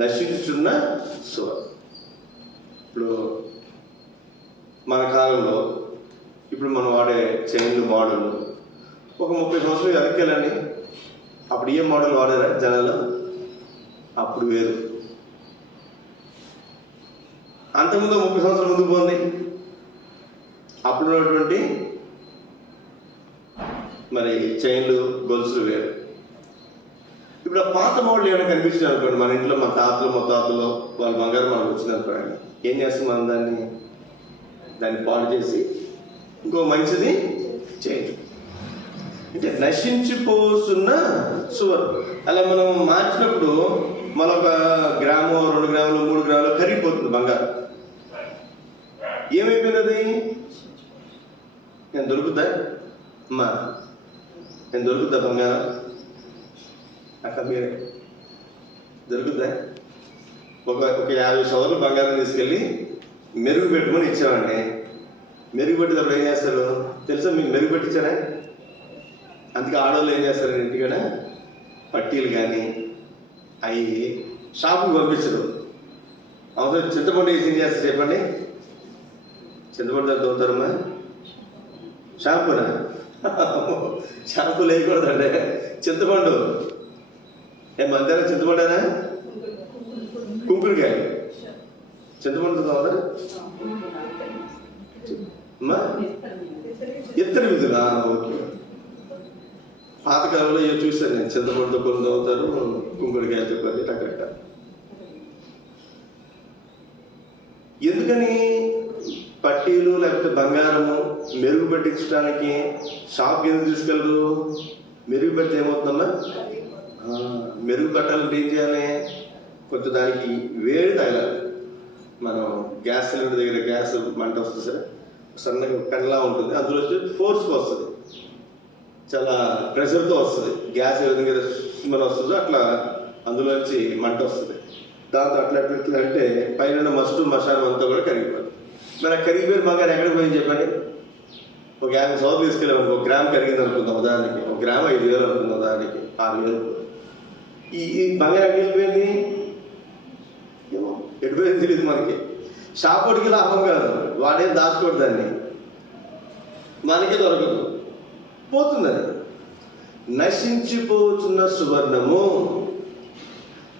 నశించుచున్న సువర్ణం. ఇప్పుడు మన కాలంలో ఇప్పుడు మనం వాడే చైన్లు మోడల్ ఒక 30 సంవత్సరాలు వెనక్కెళ్ళండి. అప్పుడు ఏ మోడల్ వాడారా జనాలు? అప్పుడు వేరు. అంతకుముందు 30 సంవత్సరాల ముందుకు పోండి, అప్పుడు ఉన్నటువంటి మరి చైన్లు గొలుసులు వేరు. ఇప్పుడు ఆ పాత మోడల్ ఏమైనా కనిపించింది అనుకోండి, మన ఇంట్లో మా తాతలు వాళ్ళ బంగారం మనకు వచ్చింది అనుకోండి, ఏం చేస్తాం మనం? దాన్ని పాడు చేసి ఇంకో మంచిది చేయండి. అంటే నశించిపోతున్న సువర్ణం. అలా మనం మార్చినప్పుడు మరొక గ్రాము 2 గ్రాములు 3 గ్రాములు కరిగిపోతుంది బంగారం. ఏమైపోయింది అది? నేను దొరుకుద్దా అమ్మా? నేను దొరుకుద్దా బంగారం? అక్క మీరే దొరుకుద్దా? ఒక 50 సవర్లు బంగారం తీసుకెళ్ళి మెరుగు పెట్టుకొని ఇచ్చామండి. మెరుగు పెట్టేటప్పుడు ఏం చేస్తారు తెలుసా? మీకు మెరుగు పెట్టించారా? అందుకే ఆడవాళ్ళు ఏం చేస్తారు, ఇంటికాడ పట్టీలు కానీ అవి షాపుకి పంపించరు. అవసరం చింతపండు వేసి ఏం చేస్తారు చెప్పండి? చింతపండు తోలుతారమ్మా? షాంపూనా? షాంపూ లేకూడదండి, చింతపండు. మధ్యాహ్నం చింతపండేనా? కుంకుడుకాయ చింతపండు కావాలా? ఇత్తడి విధులా? ఓకే. పాతకాలంలో ఏం చూశాను నేను, చింతపండుతో కొన్ని అవుతారు, కుంకుడుకాయలతో కొన్ని రకరకాల. ఎందుకని పట్టీలు లేకపోతే బంగారము మెరుగు పెట్టించడానికి షాప్కి ఎందుకు తీసుకెళ్ళరు? మెరుగు పెడితే ఏమవుతుందమ్మా? మెరుగు పెట్టాలంటే ఏం చేయాలి? కొంచెం దానికి వేడి తగలాలి. మనం గ్యాస్ సిలిండర్ దగ్గర గ్యాస్ మంట వస్తుంది సరే, సన్నగా పెన్లా ఉంటుంది, అందులో ఫోర్స్గా వస్తుంది, చాలా ప్రెషర్తో వస్తుంది. గ్యాస్ ఏ విధంగా స్మెల్ వస్తుందో అట్లా అందులోంచి మంట వస్తుంది. దాంతో అట్లా ఎట్లా అంటే పైన మసాలా అంతా కూడా కరిగిపోతుంది. మరి ఆ కరిగిపోయిన బంగారం ఎక్కడికి పోయింది చెప్పండి? ఒక 50 సవర్లు తీసుకెళ్ళాము, 1 గ్రామ్ కరిగింది అనుకుందాం ఉదాహరణకి, 1 గ్రామ్ 5,000 అనుకుందాం ఉదాహరణకి, 6,000. ఈ బంగారం ఎక్కడికి వెళ్ళిపోయింది? ఏమో ఎడిపోయింది తెలియదు మనకి. షాప్ వాడికి లాభం కాదు, వాడేం దాచుకోడు, దాన్ని మనకే దొరకదు, పోతుందని. నశించిపోతున్న సువర్ణము,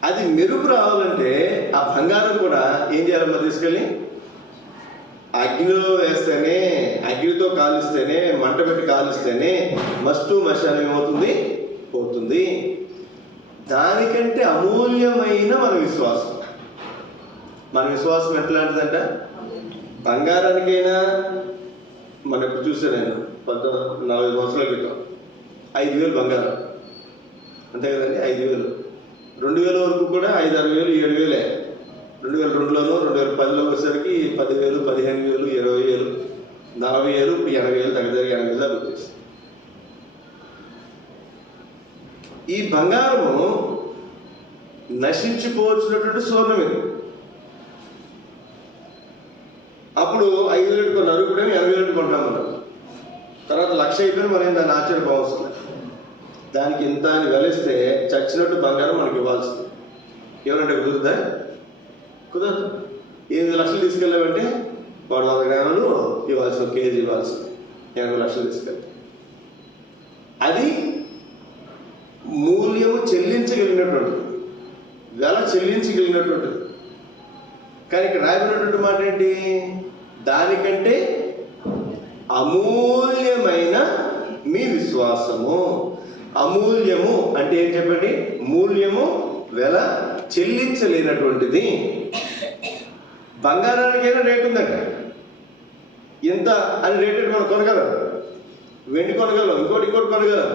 అది మెరుపు రావాలంటే ఆ బంగారం కూడా ఏం చేయాలమ్మా? తీసుకెళ్ళి అగ్నిలో వేస్తేనే, అగ్నితో కాలుస్తేనే, మంట పెట్టి కాలుస్తేనే మశానం ఏమవుతుంది? పోతుంది. దానికంటే అమూల్యమైన మన విశ్వాసం. మన విశ్వాసం ఎట్లాంటిదంట? బంగారానికైనా మనం ఇప్పుడు చూసే, నేను 40 సంవత్సరాల క్రితం 5,000 బంగారం అంతే కదండి. 5,000 2000 వరకు కూడా 5,000, 6,000, 7,000. 2002లోనూ 2010లో వచ్చేసరికి 10,000, 15,000, 20,000, 40,000, 80,000, దగ్గర 80,000 దాకా వచ్చేసి. ఈ బంగారము నశించిపోవచ్చినటువంటి సువర్ణం ఇది. అప్పుడు 5,000 కొన్నారు, ఇప్పుడేమో 80,000 కొంటామన్నారు. తర్వాత 1,00,000 అయిపోయినా మనం దాన్ని ఆశ్చర్యపోవస్తుంది. దానికి ఇంత అని వెలిస్తే చచ్చినట్టు బంగారం మనకి ఇవ్వాల్సింది. ఏమంటే కుదురుదా? కుదరదు. 8 లక్షలు తీసుకెళ్ళామంటే 100 గ్రాములు ఇవ్వాల్సింది, 1 కేజీ ఇవ్వాల్సింది. 80 లక్షలు తీసుకెళ్తే అది మూల్యము చెల్లించగలిగినటువంటిది, వెల చెల్లించగలిగినటువంటిది. కానీ ఇక్కడ రాయబడినటువంటి మాట ఏంటి? దానికంటే అమూల్యమైన మీ విశ్వాసము. అమూల్యము అంటే ఏం చెప్పండి? మూల్యము, వెల చెల్లించలేనటువంటిది. బంగారానికైనా రేటు ఉందంట, ఎంత అని రేటు మనం కొనగలం, వెండి కొనగలం, ఇంకోటి కొనగలం.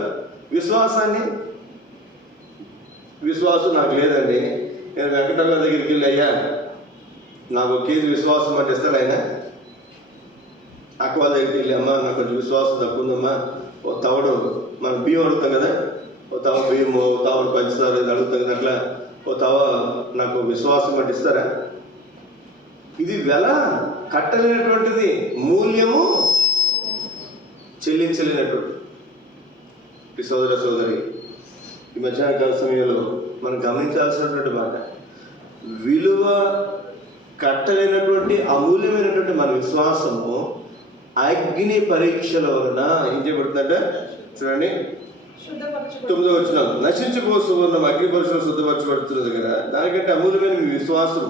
విశ్వాసం నాకు లేదండి, నేను వెంకటమ్మ దగ్గరికి వెళ్ళి, అయ్యా నాకు 1 కేజీ విశ్వాసం అంటే ఇస్తాడు ఆయన. అక్క వాళ్ళ దగ్గరికి వెళ్ళి, అమ్మా నాకు కొంచెం విశ్వాసం తక్కువ ఉందమ్మా, ఓ తవడు, మనం బియ్యం అడుగుతాం కదా, ఓ తవ బియ్యం, ఓ తవడు పంచుతారు అడుగుతాం కదా, అట్లా ఓ తవ నాకు విశ్వాసం అంటే ఇస్తారా? ఇది వెల కట్టలేనటువంటిది, మూల్యము చెల్లించలేనటువంటి. సోదరి ఈ మధ్యాహ్నకాల సమయంలో మనం గమనించాల్సినటువంటి మాట, విలువ కట్టలేనటువంటి అమూల్యమైనటువంటి మన విశ్వాసము అగ్ని పరీక్షల వలన ఏం చేయబడుతుందంటే, చూడండి 9వ వచనం, నశించిపోతున్న అగ్ని పరీక్షలు శుద్ధపరచబడుతున్నది కదా, దానికంటే అమూల్యమైన మీ విశ్వాసం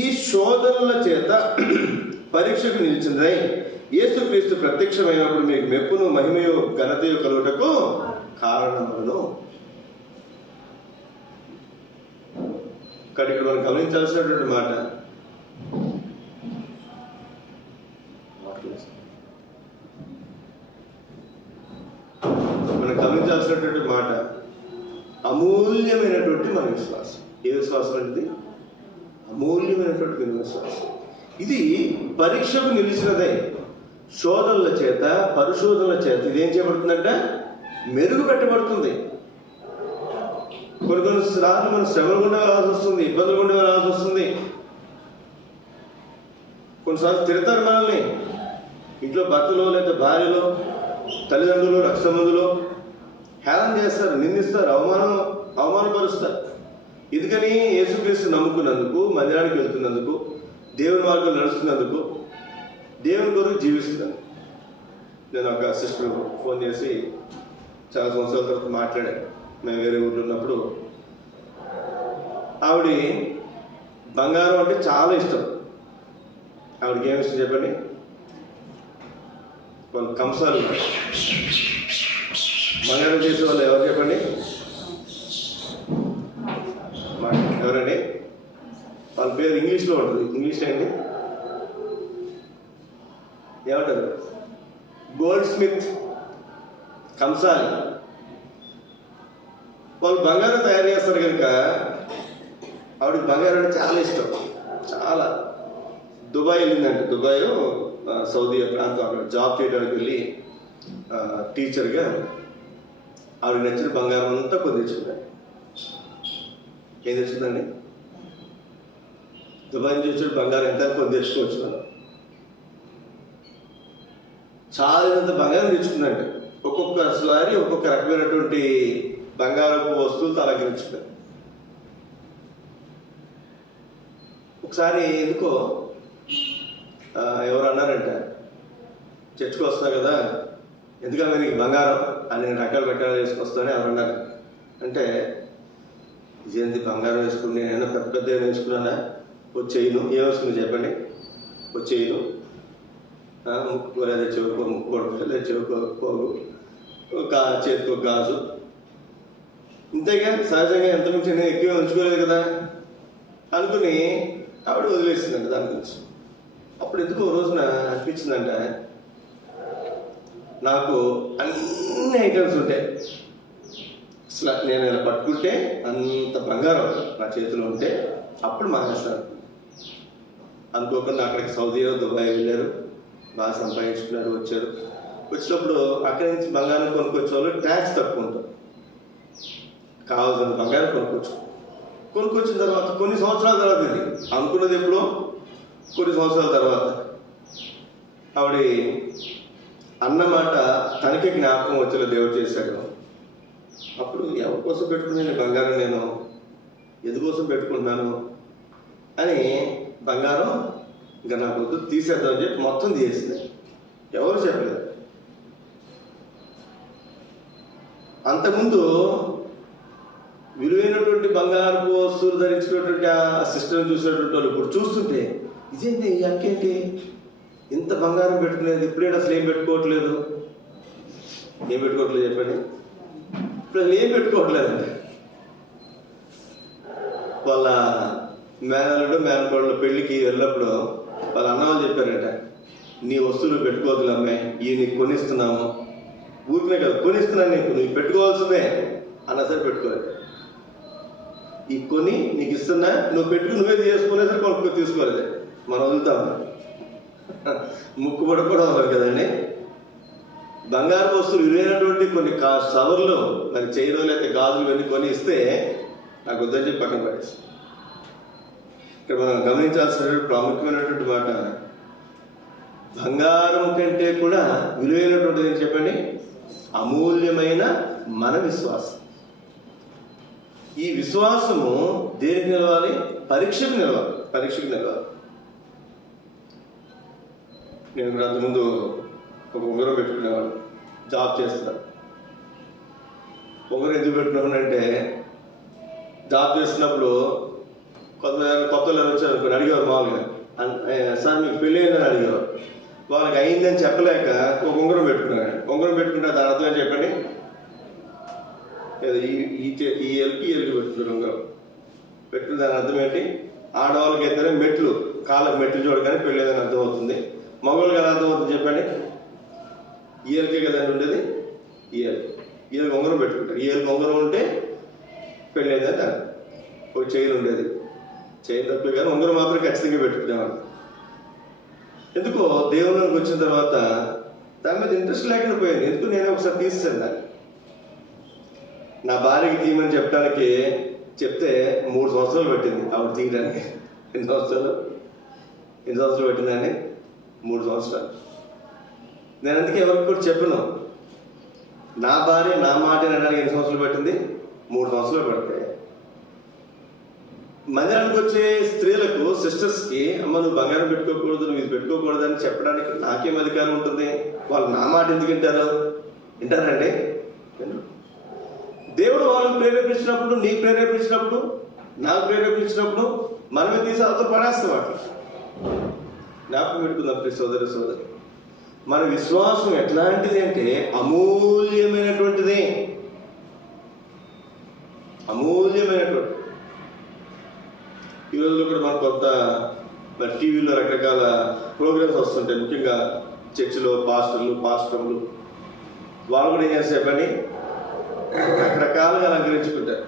ఈ శోధనల చేత పరీక్షకు నిలిచిందై యేసుక్రీస్తు ప్రత్యక్షమైనప్పుడు మీకు మెప్పును మహిమయో ఘనతయో కలుగుటకు కారణములను. ఇక్కడ మనం గమనించాల్సినటువంటి మాట, అమూల్యమైనటువంటి మన విశ్వాసం. ఏ విశ్వాసం అనేది? అమూల్యమైనటువంటి మన విశ్వాసం. ఇది పరీక్షకు నిలిచినదే. శోధనల చేత, పరిశోధనల చేత ఇదేం చేయబడుతుందంటే మెరుగు పెట్టబడుతుంది. కొన్ని సార్లు మనం శ్రమలు గుండా వెళ్ళాల్సి వస్తుంది, ఇబ్బందులు గుండా వెళ్ళాల్సి వస్తుంది. కొన్నిసార్లు తిడతారు మనల్ని, ఇంట్లో భర్తలో లేదా భార్యలో, తల్లిదండ్రులు, రక్త సంబంధులు హేళన చేస్తారు, నిందిస్తారు, అవమానపరుస్తారు. ఎందుకని? యేసుక్రీస్తు నమ్ముకున్నందుకు, మందిరానికి వెళ్తున్నందుకు, దేవుని మార్గంలో నడుస్తున్నందుకు, దేవుని కొరకు జీవిస్తున్నాను. నేను ఒక సిస్టర్ ఫోన్ చేసి చాలా సంవత్సరాల తర్వాత మాట్లాడాను. మేము వేరే ఊళ్ళో ఉన్నప్పుడు ఆవిడ బంగారం అంటే చాలా ఇష్టం. ఆవిడకి ఏమి ఇష్టం చెప్పండి? వాళ్ళు కంసాలు బంగారం చేసే వాళ్ళు ఎవరు చెప్పండి? ఎవరండి? వాళ్ళ పేరు ఇంగ్లీష్లో ఉంటుంది. ఇంగ్లీష్ ఏంటి ఏమంటారు? గోల్డ్ స్మిత్, కంసాలి. వాళ్ళు బంగారం తయారు చేస్తారు కనుక ఆవిడకి బంగారం అంటే చాలా ఇష్టం. చాలా. దుబాయ్ వెళ్ళిందంటే, దుబాయ్ సౌదీ ప్రాంతం, అక్కడ జాబ్ చేయడానికి వెళ్ళి టీచర్గా ఆవిడకి నచ్చిన బంగారం అంతా కొని తెచ్చుకుందండి. ఏం తెచ్చుకుందండి? దుబాయ్ నుంచి వచ్చి బంగారం ఎంత కొని తెచ్చుకోవచ్చు మనం. చాలినంత బంగారం తెచ్చుకుందంటే ఒక్కొక్కసారి ఒక్కొక్క రకమైనటువంటి బంగారపు వస్తువులతో అలంకరించుకుంది. ఒకసారి ఎందుకో ఎవరు అన్నారంట, చర్చకు వస్తా కదా, ఎందుకని నీకు బంగారం అన్ని రకాలు పెట్టాలు వేసుకొస్తామని ఎవరు అన్నారు. అంటే ఇదేంటి బంగారం వేసుకుని, నేను పెద్ద పెద్ద వేసుకున్నానా, వచ్చేయను. ఏం వేసుకుని చెప్పండి? వచ్చేయను, ముక్కు లేదా చెవుకో ముక్కు కొడుకు లేదా చెవుకో పోగు, చేతికో గాజు, ఇంతేగా. సహజంగా ఎంత మించి నేను ఎక్కువ ఉంచుకోలేదు కదా అనుకుని ఆవిడ వదిలేసిందంట దాని గురించి. అప్పుడు ఎందుకు ఓ రోజున అనిపించిందంట, నాకు అన్ని ఐటమ్స్ ఉంటాయి, అసలు నేను ఇలా పట్టుకుంటే అంత బంగారం నా చేతిలో ఉంటే అప్పుడు మానేస్తాను. అనుకోకుండా అక్కడికి సౌదీలో దుబాయ్ వెళ్ళారు, బాగా సంపాదించుకున్నారు, వచ్చారు. వచ్చినప్పుడు అక్కడి నుంచి బంగారం కొనుక్కొచ్చే వాళ్ళు ట్యాక్స్ తక్కువ ఉంటుంది, కావాల్సిన బంగారం కొనుక్కొచ్చిన తర్వాత కొన్ని సంవత్సరాల తర్వాత, ఇది అనుకున్నది ఎప్పుడో కొన్ని సంవత్సరాల తర్వాత ఆవిడ అన్నమాట తనకే జ్ఞాపకం వచ్చేలా దేవుడు చేశాడు. అప్పుడు ఎవరి కోసం పెట్టుకున్నాను బంగారం, నేను ఎందుకోసం పెట్టుకుంటున్నాను అని బంగారం ఇంకా నాకు వద్దు, తీసేద్దామని చెప్పి మొత్తం తీసేసింది. ఎవరు చెప్పలేదు. అంతకుముందు విలువైనటువంటి బంగారపు వస్తువులు ధరించినటువంటి ఆ సిస్టమ్ చూసినటువంటి వాళ్ళు ఇప్పుడు చూస్తుంటే, ఇదేంటి ఈ అక్కేంటి ఇంత బంగారం పెట్టుకునేది, ఇప్పుడేంటి అసలు ఏం పెట్టుకోవట్లేదు. ఏం పెట్టుకోవట్లేదు చెప్పండి? ఇప్పుడు అసలు ఏం పెట్టుకోవట్లేదండి. వాళ్ళ మేనల్లుడు మేనకోడలు పెళ్ళికి వెళ్ళినప్పుడు వాళ్ళ అన్నవాళ్ళు చెప్పారట, నీ వస్తువులు పెట్టుకోవద్దులు అమ్మాయి, ఇవి నీకు కొనిస్తున్నాము. ఊరికే కదా, కొనిస్తున్నాను నీకు, నువ్వు పెట్టుకోవాల్సిందే అన్న సరే పెట్టుకోవాలి. ఈ కొని నీకు ఇస్తున్నా, నువ్వు పెట్టుకుని నువ్వే చేసుకునేసరికి కొనుక్కో, తీసుకోలేదు. మనం వదులుతాము, ముక్కు పడకూడదు అవ్వాలి కదండి. బంగారు వస్తువులు విలువైనటువంటి కొన్ని సవర్లు నాకు చైను లేకపోతే గాజులు ఇవన్నీ కొని ఇస్తే నాకు వద్దని చెప్పి పక్కన పడేసి. ఇక్కడ మనం గమనించాల్సినటువంటి ప్రాముఖ్యమైనటువంటి మాట, బంగారం కంటే కూడా విలువైనటువంటిది ఏం చెప్పండి? అమూల్యమైన మన విశ్వాసం. ఈ విశ్వాసము దేనికి నిలవాలి? పరీక్షకు నిలవాలి. పరీక్షకు నిలవాలి. నేను కూడా అంతకుముందు ఒక ఉంగరం పెట్టుకునేవాడు, జాబ్ చేస్తున్నాను. ఉంగరం ఎందుకు పెట్టుకున్నానంటే, జాబ్ చేస్తున్నప్పుడు కొంతమంది కొత్త వాళ్ళు వచ్చారు అనుకోండి, అడిగేవారు మామూలుగా, సార్ మీకు పెళ్ళి అయిందని అడిగేవారు. వాళ్ళకి అయిందని చెప్పలేక ఒక ఉంగరం పెట్టుకున్నాను. ఉంగరం పెట్టుకుంటే దాని అర్థం అని చెప్పండి, ఈ ఎల్కి పెట్టుకున్నారు. ఉంగరం పెట్టుకున్న దాని అర్థం ఏంటి? ఆడవాళ్ళకి అయితేనే మెట్లు, కాళ్ళకు మెట్లు చూడగానే పెళ్ళి ఏదని అర్థం అవుతుంది. మగవాళ్ళకి ఎలా అర్థం అవుతుంది చెప్పండి? ఈఎల్కే కదండి ఉండేది. ఈఎల్కి ఉంగరం పెట్టుకుంటారు. ఈఎల్కి ఉంగరం ఉంటే పెళ్ళి అయిందని దాన్ని ఒక చైన్ ఉండేది. చైన్ తప్పే కానీ ఉంగరం మాత్రం ఖచ్చితంగా పెట్టుకునేవాళ్ళు. ఎందుకో దేవుళ్ళకి వచ్చిన తర్వాత దాని మీద ఇంట్రెస్ట్ లేకుండా పోయింది. ఎందుకు నేనే ఒకసారి తీసేసాను దాన్ని. నా భార్యకి తీయమని చెప్పడానికి చెప్తే 3 సంవత్సరాలు పట్టింది ఆవిడ తీయడానికి. ఎన్ని సంవత్సరాలు పట్టిందండి? 3 సంవత్సరాలు. నేను అందుకే ఎవరికి కూడా చెప్పను, నా భార్య నా మాట అనడానికి ఎన్ని సంవత్సరాలు పట్టింది? 3 సంవత్సరాలు పడతాయి. మందిరానికి వచ్చే స్త్రీలకు, సిస్టర్స్కి, అమ్మ నువ్వు బంగారం పెట్టుకోకూడదు, నువ్వు ఇది పెట్టుకోకూడదు అని చెప్పడానికి నాకేం అధికారం ఉంటుంది? వాళ్ళు నా మాట ఎందుకు వింటారండి? దేవుడు వాళ్ళని ప్రేరేపించినప్పుడు, నీకు ప్రేరేపించినప్పుడు, నాకు ప్రేరేపించినప్పుడు మనమే తీసి అవతల పడేస్తాం. అట్లా జ్ఞాపకం పెట్టుకుందాం ప్రియ సోదరి సోదరి. మన విశ్వాసం ఎట్లాంటిది అంటే అమూల్యమైనటువంటిది. అమూల్యమైనటువంటి. ఈ రోజుల్లో కూడా మనకు కొంత మరి టీవీలో రకరకాల ప్రోగ్రామ్స్ వస్తుంటాయి. ముఖ్యంగా చర్చిలో పాస్టర్లు వాళ్ళు కూడా ఏం చేస్తారు చెప్పండి, రకరకాలుగా అలంకరించుకుంటారు.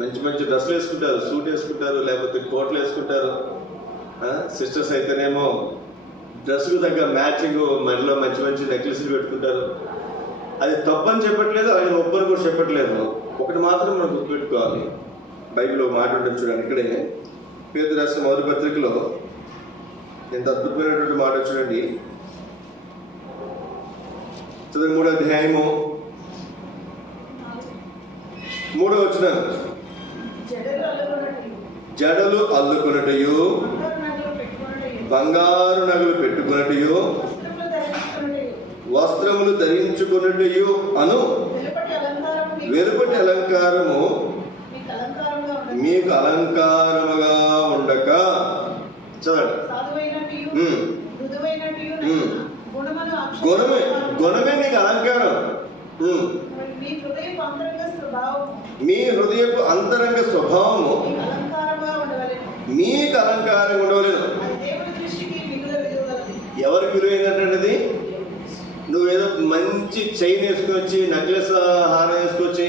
మంచి మంచి డ్రెస్సులు వేసుకుంటారు, సూట్ వేసుకుంటారు, లేకపోతే కోట్లు వేసుకుంటారు. సిస్టర్స్ అయితేనేమో డ్రెస్కు తగ్గ మ్యాచింగ్ మెడలో మంచి మంచి నెక్లెస్లు పెట్టుకుంటారు. అది తప్పని చెప్పట్లేదు, ఆయన ఒప్పని కూడా చెప్పట్లేదు. ఒకటి మాత్రం మనం గుర్తుపెట్టుకోవాలి. బైబిల్లో మాట ఉంటుంది చూడండి, ఇక్కడే పేతురు రాసిన మొదటి పత్రికలో ఎంత అద్భుతమైనటువంటి మాట చూడండి. 3వ అధ్యాయము 3వ వచనం. జడలు అల్లుకొనుటయు, బంగారు నగలు పెట్టుకొనుటయు, వస్త్రములు ధరించుకొనుటయు అను వెలుపటి అలంకారము మీకు అలంకారముగా ఉండక. చదవండి. గుణమే మీకు అలంకారం. మీ హృదయపు అంతరంగ స్వభావము మీకు అలంకారంగా ఉండవలేదు. ఎవరికి విలువైనటువంటిది? నువ్వేదో మంచి చైన్ వేసుకొని వచ్చి, నెక్లెస్ హారం వేసుకొచ్చి,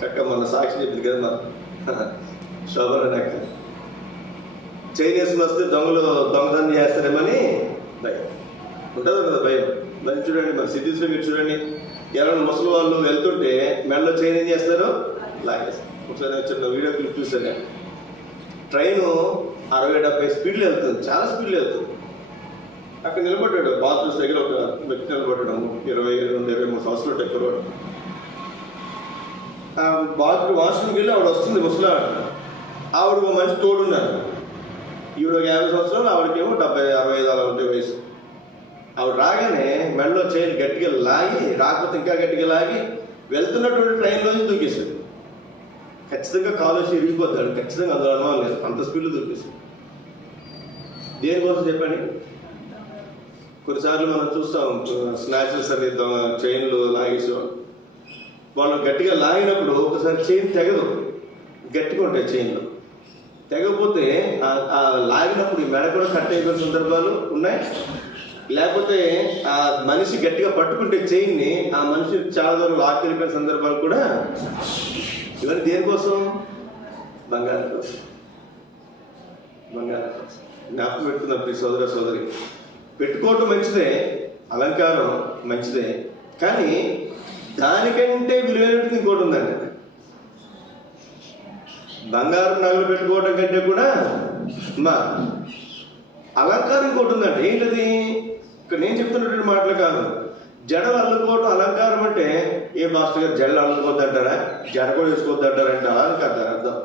చక్క మన సాక్షి చెప్పింది కదా శోభన చైన్ వేసుకుని వస్తే దొంగతనం చేస్తారేమని భయం ఉంటుంది కదా, భయం. మరి చూడండి, మన సిటీస్లో మీరు చూడండి, ఎవరైనా ముసలి వాళ్ళు వెళ్తుంటే మెడలో చైన్ ఏం చేస్తారు? లాగేస్తారు. ఒకసారి చిన్న వీడియో క్లిప్ చూసాను నేను. ట్రైను 60-70 స్పీడ్లో వెళ్తుంది, చాలా స్పీడ్లో వెళ్తుంది. అక్కడ నిలబడ్డాడు బాత్రూమ్స్ దగ్గర ఒక వ్యక్తి నిలబడ్డాడు. 22-23 సంవత్సరాలు ఎక్కువ. వాష్రూమ్కి వెళ్ళి ఆవిడ వస్తుంది, ముసలావిడ. ఆవిడ ఒక మంచి తోడున్నారు. ఈవిడ 50 సంవత్సరాలు, ఆవిడకేమో 70-65 అలా ఉంటే వయసు. ఆవిడ రాగానే మెడలో చైన్ గట్టిగా లాగి, రాకపోతే ఇంకా గట్టిగా లాగి, వెళ్తున్నటువంటి ట్రైన్లోంచి దూకేశాడు. ఖచ్చితంగా కాలు వచ్చి ఇరిగిపోతాడు, ఖచ్చితంగా అందులో అనుమానం లేదు, అంత స్పీడ్లో దూకేశాడు. దేనికోసం చెప్పండి? కొన్నిసార్లు మనం చూస్తాం స్నాచెస్ అని చైన్లు లాగేసేవాళ్ళు. వాళ్ళు గట్టిగా లాగినప్పుడు ఒకసారి చైన్ తెగదు, గట్టిగా ఉంటాయి చైన్లు. తెగకపోతే ఆ లాగినప్పుడు ఈ మెడ కూడా కట్ అయిపోయిన సందర్భాలు ఉన్నాయి. లేకపోతే ఆ మనిషి గట్టిగా పట్టుకుంటే చైన్ని, ఆ మనిషి చాలా దూరం లాక్కెళ్ళిపోయిన సందర్భాలు కూడా. ఇవన్నీ దేనికోసం? బంగారం కోసం. బంగారం కోసం జ్ఞాపకం పెట్టుకుందాం ప్రియ సోదర సోదరి. పెట్టుకోవటం మంచిదే, అలంకారం మంచిదే, కానీ దానికంటే విలువైనట్టు ఇంకోటి ఉందండి. బంగారం నగలు పెట్టుకోవడం కంటే కూడా అలంకారం ఇంకోటి ఉందండి. ఏంటది? ఇక్కడ నేను చెప్తున్నటువంటి మాటలు కాదు, జడలు అల్లుకోవటం అలంకారం అంటే ఏ మాస్టర్ గారు జడలు అల్లుకోవద్దు అంటారా, జడ కూడా వేసుకోవద్దు అంటారంటే అలా అని కాదు అర్థం.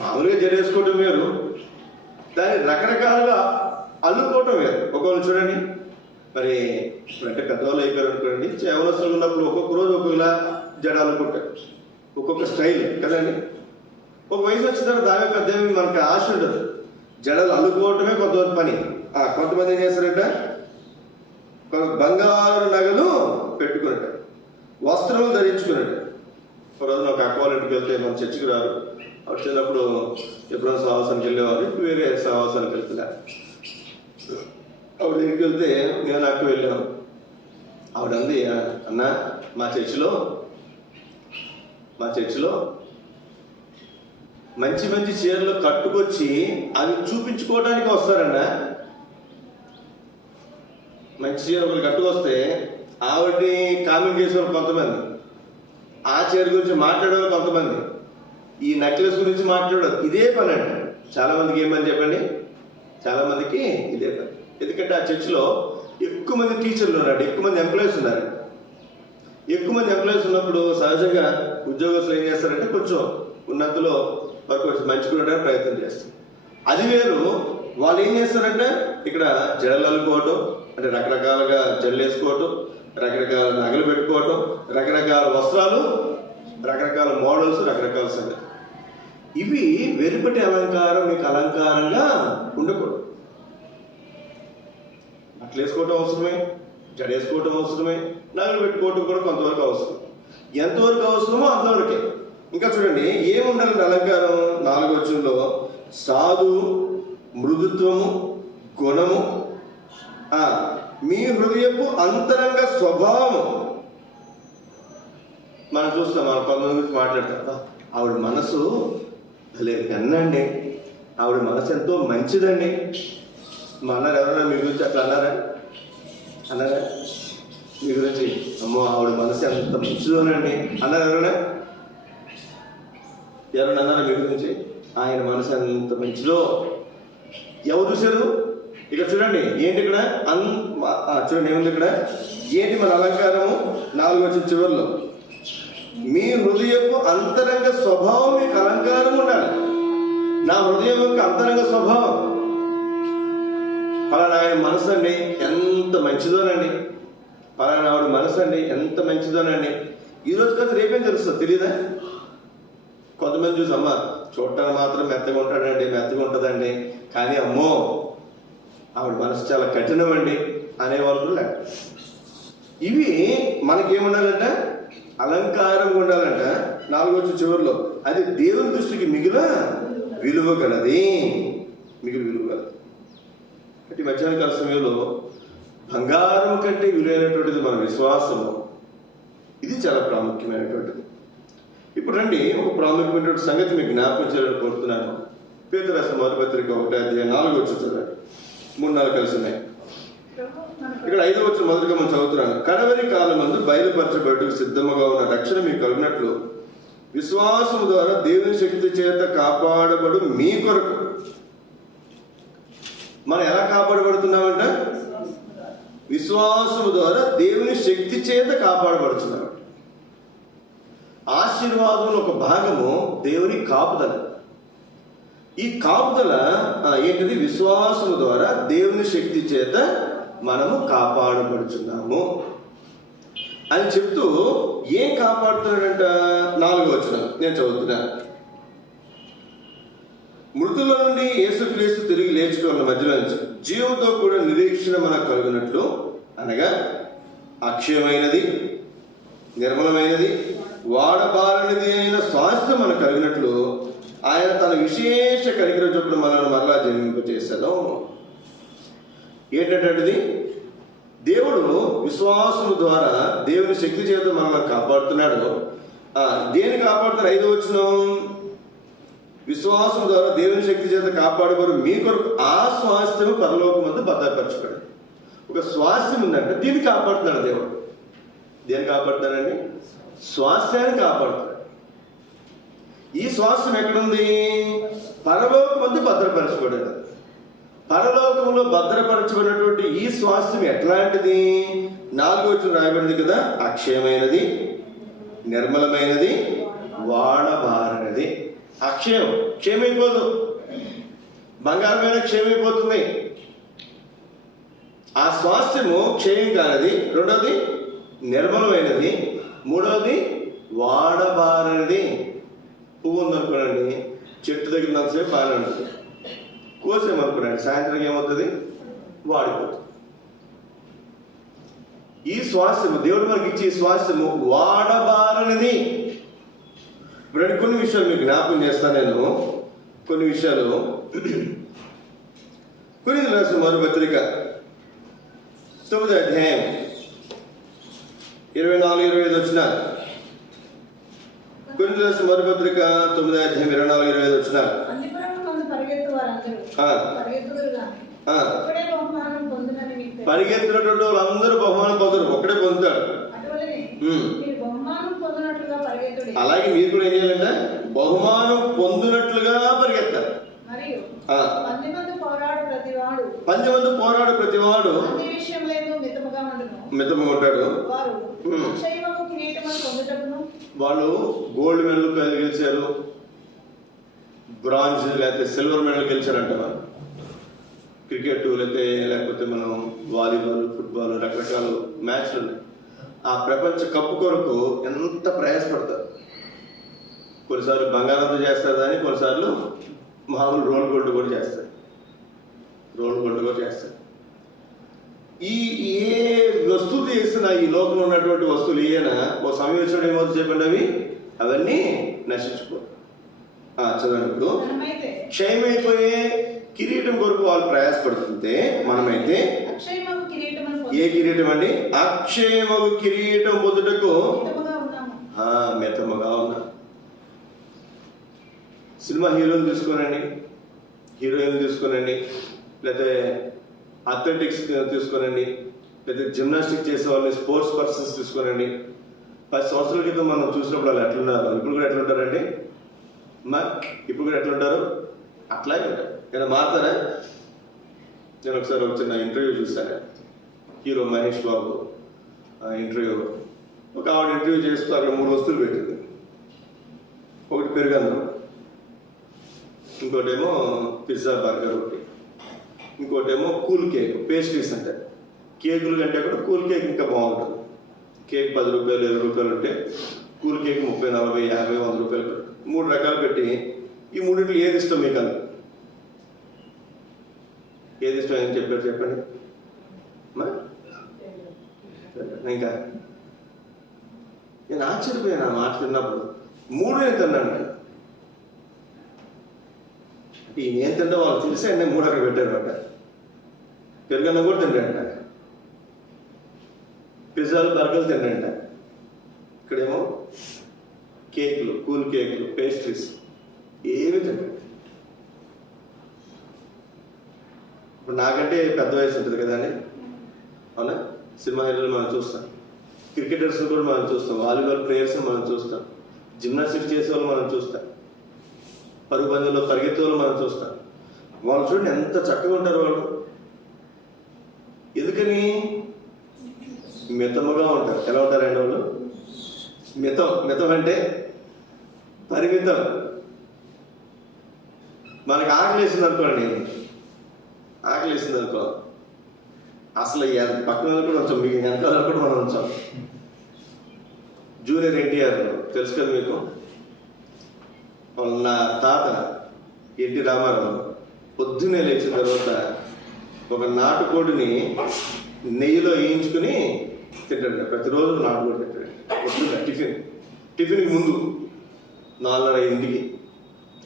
మామూలుగా జడ వేసుకోవటం వేరు, దాన్ని రకరకాలుగా అల్లుకోవటం వేరు. ఒకళ్ళు చూడండి, మరి అంటే పెద్దవాళ్ళు అయిపోయారు అనుకోండి, యవనస్తులు ఉన్నప్పుడు ఒక్కొక్క రోజు ఒక్కొక్కలా జడ అల్లుకుంటారు, ఒక్కొక్క స్టైల్ కదండి. ఒక వయసు వచ్చిన తర్వాత దాని పెద్ద మనకు ఆశ ఉండదు, జడలు అల్లుకోవటమే కొంతమంది పని. కొంతమంది ఏం చేస్తారంటే బంగారు నగలు పెట్టుకున్నట్టు, వస్త్రాలు ధరించుకున్నట్టు. ఒక రోజు నాకు అక్క వాళ్ళ ఇంటికి వెళ్తే మన చర్చికి రారు, వచ్చినప్పుడు ఎప్పుడైనా సహవాసానికి వెళ్ళేవారు, ఇప్పుడు వేరే సహవాసానికి వెళ్తున్నారు. ఆవిడ దగ్గరికి వెళ్తే నేను అక్క వెళ్ళాను. ఆవిడ అంది, అన్న మా చర్చిలో మంచి మంచి చీరలు కట్టుకొచ్చి అవి చూపించుకోవడానికి వస్తారన్న. మంచి చీర ఒకరు కట్టుకొస్తే ఆవిడని కామెంట్ చేసేవారు కొంతమంది, ఆ చీర గురించి మాట్లాడేవారు కొంతమంది, ఈ నెక్లెస్ గురించి మాట్లాడారు. ఇదే పని అండి చాలా మందికి. ఏమని చెప్పండి, చాలా మందికి ఇదే పని. ఎందుకంటే ఆ చర్చిలో ఎక్కువ మంది టీచర్లు ఉన్నారు, ఎక్కువ మంది ఎంప్లాయీస్ ఉన్నారు. ఎక్కువ మంది ఎంప్లాయీస్ ఉన్నప్పుడు సహజంగా ఉద్యోగస్తులు ఏం చేస్తారంటే కొంచెం ఉన్నంతలో వారు కొంచెం మంచుకోవడానికి ప్రయత్నం చేస్తారు. అది వేరు. వాళ్ళు ఏం చేస్తారంటే ఇక్కడ జడలు అల్లుకోవటం, అంటే రకరకాలుగా జడలు వేసుకోవటం, రకరకాల నగలు పెట్టుకోవటం, రకరకాల వస్త్రాలు, రకరకాల మోడల్స్, రకరకాల సంగతి. ఇవి వెలుపటి అలంకారం మీకు అలంకారంగా ఉండకూడదు. అట్లా వేసుకోవటం అవసరమే, జడ వేసుకోవటం అవసరమే, నగలు పెట్టుకోవటం కూడా కొంతవరకు అవసరం. ఎంతవరకు అవసరమో అంతవరకే. ఇంకా చూడండి ఏముండాలంటే అలంకారం 4వ వచనంలో సాధు, మృదుత్వము, గుణము, మీ హృదయపు అంతరంగ స్వభావం. మనం చూస్తాం, మన కొంతమంది గురించి మాట్లాడతాం, ఆవిడ మనసు భలే గన్నండి, ఆవిడ మనసు ఎంతో మంచిదండి. మా అన్నారు ఎవరన్నా మీ గురించి అట్లా అన్నారా? మీ గురించి అమ్మో ఆవిడ మనసు ఎంత మంచిదోనండి అన్నారు ఎవరైనా? అన్నారా మీ గురించి ఆయన మనసు ఎంత మంచిదో? ఎవరు చూశారు? ఇక్కడ చూడండి ఏంటి, ఇక్కడ చూడండి ఏముంది ఇక్కడ, ఏంటి మన అలంకారము 4వ వచనం చివరిలో, మీ హృదయపు అంతరంగ స్వభావం మీకు అలంకారం ఉండాలి. నా హృదయం యొక్క అంతరంగ స్వభావం పలానా ఆయన మనసు అండి ఎంత మంచిదోనండి, పలానా ఆవిడ మనసు అండి ఎంత మంచిదోనండి. ఈరోజు కాదు రేపేం తెలుస్తుంది తెలియదా? కొంతమంది చూసి అమ్మ చూడటానికి మాత్రం మెత్తగా ఉంటాడండి, మెత్తగా ఉంటుందండి, కానీ అమ్మో ఆవిడ మనసు చాలా కఠినం అండి అనేవాళ్ళు లేక. ఇవి మనకేముండాలంట, అలంకారంగా ఉండాలంట. 4వ వచనం చివరిలో అది దేవుని దృష్టికి మిగిలిన విలువ గలది, మిగిలిన విలువ గలది. అంటే మధ్యాహ్నకాల సమయంలో బంగారం కంటే విలువైనటువంటిది మన విశ్వాసము. ఇది చాలా ప్రాముఖ్యమైనటువంటిది. ఇప్పుడు రండి, ఒక ప్రాముఖ్యమైనటువంటి సంగతి మీకు జ్ఞాపకం చేయాలని కోరుతున్నాను. పేతురు రాసిన మొదటి పత్రిక 1వ అధ్యాయం 4వ వచనం చదవండి. 3-4 కలిసి ఉన్నాయి. ఇక్కడ 5వ వచనం మొదటిగా మనం చదువుతున్నాను. కడవరి కాలమందు బయలుపరచబడుటకు సిద్ధముగా ఉన్న రక్షణ మీకు కలిగినట్లు విశ్వాసము ద్వారా దేవుని శక్తి చేత కాపాడబడు మీ కొరకు. మనం ఎలా కాపాడబడుతున్నామంట? విశ్వాసము ద్వారా దేవుని శక్తి చేత కాపాడబడుతున్నాం. ఆశీర్వాదంలో ఒక భాగము దేవుని కాపుదల. ఈ కాపుదల ఏంటిది? విశ్వాసము ద్వారా దేవుని శక్తి చేత మనము కాపాడబడుచున్నాము అని చెప్తూ ఏం కాపాడుతున్నాడంట? 4వ వచనం నేను చదువుతున్నా. మృతుల నుండి యేసుక్రీస్తు తిరిగి లేచుకున్న మధ్యలో నుంచి జీవంతో కూడా నిరీక్షణ మనకు కలుగునట్లు, అనగా అక్షయమైనది, నిర్మలమైనది, వాడబారనిది అయిన స్వాస్థ్యం మనకు కలిగినట్లు ఆయన తన విశేష కనికరం చొప్పున మనల్ని మరలా జన్మింపచేశాను. ఏంటంటే దేవుడు విశ్వాసము ద్వారా దేవుని శక్తి చేత మనల్ని కాపాడుతున్నాడు. దేని కాపాడుతారు? 5వ వచనం, విశ్వాసం ద్వారా దేవుని శక్తి చేత కాపాడబడు మీ కొరకు ఆ స్వాస్థ్యము పరలోకమందు భద్రపరచబడు. ఒక స్వాస్థ్యం ఉందంటే దీన్ని కాపాడుతున్నాడు దేవుడు. దేన్ని కాపాడుతాడండి? స్వాస్థ్యాన్ని కాపాడుతాడు. ఈ స్వాస్థ్యం ఎక్కడుంది? పరలోకమందు భద్రపరచబడదు. పరలోకంలో భద్రపరచబడినటువంటి ఈ స్వాస్థ్యం ఎట్లాంటిది? 4వ వచనం రాయబడింది కదా, అక్షయమైనది, నిర్మలమైనది, వాడబారనిది. అక్షయం క్షయమైపోదు, బంగారమైన క్షయమైపోతుంది. ఆ స్వాస్థ్యము క్షయం కానిది. రెండవది నిర్మలమైనది. మూడవది వాడబారనిది. పువ్వు ఉందనుకోనండి, చెట్టు దగ్గర ఉన్నంతసేపు బాగానే ఉంటుంది, కోసేమనుకోనండి సాయంత్రం ఏమవుతుంది? వాడిపోతుంది. ఈ స్వాస్థ్యము దేవుడు మనకి ఇచ్చే స్వాస్థ్యము వాడబారనిది. ఇప్పుడు కొన్ని విషయాలు మీకు జ్ఞాపకం చేస్తాను నేను. కొన్ని విషయాలు కొరింథీయులకు రాసిన మొదటి పత్రిక 9వ అధ్యాయం 24-25 వచనాలు. కొరింథీయులకు రాసిన మొదటి పత్రిక 9వ అధ్యాయం 24-25 వచనాలు. పరిగెత్తినటువంటి వాళ్ళందరూ బహుమానం పొందరు, ఒక్కడే పొందుతాడు. అలాగే మీరు కూడా ఏం చేయాలంటే బహుమానం పొందినట్లుగా పరిగెత్తారు. 10 మంది పోరాడు ప్రతివాడు మితముగా ఉంటాడు. వాళ్ళు గోల్డ్ మెడల్ గెలిచారు, బ్రాంజ్ లేకపోతే సిల్వర్ మెడల్ గెలిచారంట. వాళ్ళు క్రికెట్ లేకపోతే మనం వాలీబాల్, ఫుట్బాల్, రకరకాల మ్యాచ్లు ఉన్నాయి. ఆ ప్రపంచ కప్పు కొరకు ఎంత ప్రయాసపడతారు. కొన్నిసార్లు బంగారంతో చేస్తారు, కానీ కొన్నిసార్లు మామూలు రోల్ గోల్డ్ కూడా చేస్తారు. ఈ ఏ వస్తువు చేస్తున్నా ఈ లోకంలో ఉన్నటువంటి వస్తువులు ఏనా ఓ సమయం వచ్చినప్పుడు ఏమవుతుంది చెప్పండి, అవన్నీ నశించుకోరు. చదవండి. ఇప్పుడు క్షయమైపోయే కిరీటం కొరకు వాళ్ళు ప్రయాసపడుతుంటే మనమైతే ఏ కిరీటం అండి? అక్షయమగు కిరీటం పొందుటకు మితముగా ఉన్నాం. సినిమా హీరోని తీసుకోనండి, హీరోయిన్ తీసుకోనండి, లేకపోతే అథ్లెటిక్స్ తీసుకోనండి, లేదా జిమ్నాస్టిక్ చేసే వాళ్ళని, స్పోర్ట్స్ పర్సన్స్ తీసుకోనండి. 10 సంవత్సరాల క్రితం మనం చూసినప్పుడు వాళ్ళు ఎట్లున్నారు, ఇప్పుడు కూడా ఎట్లుంటారండి? ఇప్పుడు కూడా ఎట్లుంటారు? అట్లాగే ఉంటారు. ఏదైనా మారుతారా? నేను ఒకసారి ఒక చిన్న ఇంటర్వ్యూ చూశాను. Hero Mahesh Babu interview. ఒక ఆవిడ ఇంటర్వ్యూ చేస్తూ అక్కడ 3 వస్తువులు పెట్టింది. ఒకటి పెరుగన్నం, ఇంకోటేమో పిజ్జా, బర్గర్ ఒకటి, ఇంకోటేమో కూల్ కేక్, పేస్ట్రీస్ అంటే కేకుల కంటే కూడా కూల్ కేక్ ఇంకా బాగుంటుంది. కేక్ 10 రూపాయలు 20 రూపాయలు ఉంటే కూల్ కేక్ 30, 40, 50, 100 రూపాయలు. 3 రకాలు పెట్టి ఈ మూడింటిలో ఏది ఇష్టం మీకు అని, ఏది ఇష్టం అని చెప్పారు చెప్పండి. ఇంకా నేను ఆశ్చర్యపోయాను ఆ మాట విన్నప్పుడు. 3 నేను తిన్నాను. ఈయన ఏం తింటే వాళ్ళు తెలిసి ఆయన 3 అక్కడ పెట్టారు అంట. పెరుగన్నం కూడా తింటాడంట, పిజ్జాలు, బర్గర్లు తింటాడంట. ఇక్కడేమో కేకులు, కూల్ కేకులు, పేస్ట్రీస్ ఏమి తింటాడు. ఇప్పుడు నాకంటే పెద్ద వయసు ఉంటుంది కదా అండి, అవునా? సినిమా హీరోలు మనం చూస్తాం, క్రికెటర్స్ని కూడా మనం చూస్తాం, వాలీబాల్ ప్లేయర్స్ని మనం చూస్తాం, జిమ్నాస్టిక్స్ చేసే వాళ్ళు మనం చూస్తాం, పరుగు పందెంలో పరిగెత్తే వాళ్ళు మనం చూస్తాం. వాళ్ళు చూడండి ఎంత చక్కగా ఉంటారు వాళ్ళు. ఎందుకని? మితముగా ఉంటారు. ఎలా ఉంటారండి వాళ్ళు? మితం అంటే పరిమితం. మనకి ఆకలేసింది అనుకోండి, ఆకలేసింది అనుకో, అసలు పక్కన కూడా ఉంచాం, మీకు వెనకాల కూడా మనం ఉంచాం. జూనియర్ ఎన్టీఆర్ తెలుసు కదా మీకు, నా తాత ఎన్టీ రామారావు పొద్దున్నే లేచిన తర్వాత ఒక నాటుకోడిని నెయ్యిలో వేయించుకుని తింటాడు. ప్రతిరోజు నాటుకోడి తింటాడు పొద్దున్న టిఫిన్కి ముందు 4:30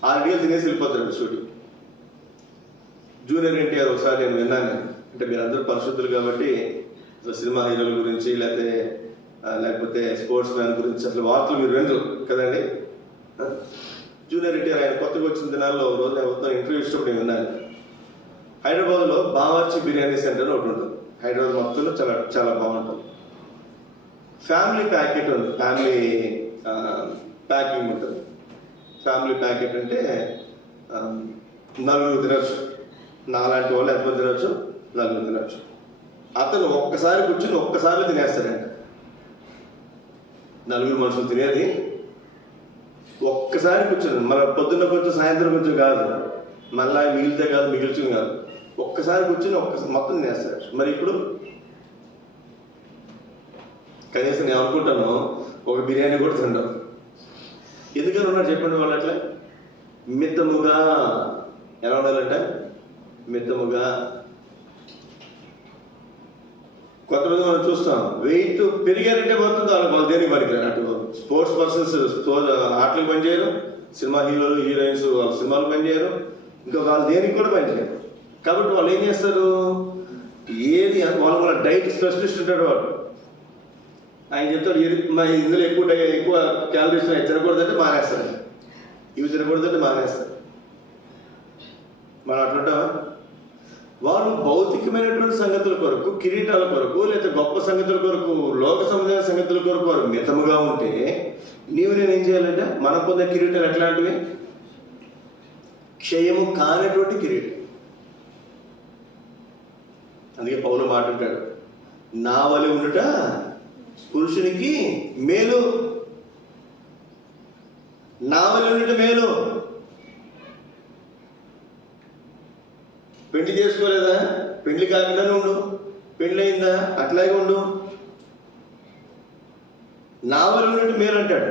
6 తినేసి వెళ్ళిపోతాడు షూటింగ్. జూనియర్ ఎన్టీఆర్ ఒకసారి నేను విన్నాను, అంటే మీరందరూ పరిశుద్ధులు కాబట్టి సినిమా హీరోల గురించి లేకపోతే స్పోర్ట్స్ మ్యాన్ గురించి అసలు వార్తలు మీరు వినరు కదండి. జూనియర్ ఎన్టీఆర్ ఆయన కొత్తగా వచ్చిన దినాల్లో రోజు నేను ఇంటర్వ్యూ ఇచ్చినప్పుడు నేను విన్నాను. హైదరాబాద్లో బావర్చి బిర్యానీ సెంటర్ ఒకటి ఉంటుంది. హైదరాబాద్ మొత్తంలో చాలా చాలా బాగుంటుంది. ఫ్యామిలీ ప్యాకెట్ ఉంది, ఫ్యామిలీ ప్యాకింగ్ ఉంటుంది. ఫ్యామిలీ ప్యాకెట్ అంటే 4 తినచ్చు. నాలాంటి వాళ్ళు ఎంతమంది తినొచ్చు? 4 తినొచ్చు. అతను ఒక్కసారి కూర్చొని ఒక్కసారి తినేస్తాడంట. 4 మనుషులు తినేది ఒక్కసారి కూర్చొని, మన పొద్దున్న కొంచెం సాయంత్రం కొంచెం కాదు, మళ్ళీ మిగిలితే కాదు, మిగిల్చుని కాదు, ఒక్కసారి కూర్చొని మొత్తం తినేస్తాడు. మరి ఇప్పుడు కనీసం నేను అనుకుంటాను ఒక బిర్యానీ కూడా తింటాం. ఎందుకని ఉన్నారు చెప్పండి వాళ్ళు అట్లా? మితముగా. ఎలా ఉండాలంటే మితముగా. కొంతమంది మనం చూస్తాం వెయిట్ పెరిగారంటే మొత్తం వాళ్ళు దేనికి పనికిరారు. అటు స్పోర్ట్స్ పర్సన్స్ ఆటలకు పనిచేయరు, సినిమా హీరోలు హీరోయిన్స్ వాళ్ళ సినిమాలు పనిచేయరు, ఇంకా వాళ్ళు దేనికి కూడా పనిచేయరు. కాబట్టి వాళ్ళు ఏం చేస్తారు, ఏది వాళ్ళ డైట్ స్పెషలిస్ట్ ఉంటాడు వాడు, ఆయన చెప్తాడు ఇందులో ఎక్కువ క్యాలరీస్ తినకూడదంటే మానేస్తారు, ఇవి తినకూడదంటే మానేస్తారు. మనం అట్లుంటామా? వాళ్ళు భౌతికమైనటువంటి సంగతుల కొరకు, కిరీటాల కొరకు, లేదా గొప్ప సంగతుల కొరకు, లోక సంబంధమైన సంగతుల కొరకు వారు మితముగా ఉంటే, నీవు నేనేం చేయాలంటే మనం పొందే కిరీటాలు ఎట్లాంటివి? క్షయము కానటువంటి కిరీటం. అందుకే పౌలు మాట ఉంటాడు, నా వలె ఉండుట పురుషునికి మేలు. నా వలె ఉండుట మేలు. పెళ్లి చేసుకోలేదా? పెళ్లి కాకుండానే ఉండు. పెళ్లి అయిందా? అట్లాగే ఉండు. నా వలె ఉండుట మేలు అంటాడు.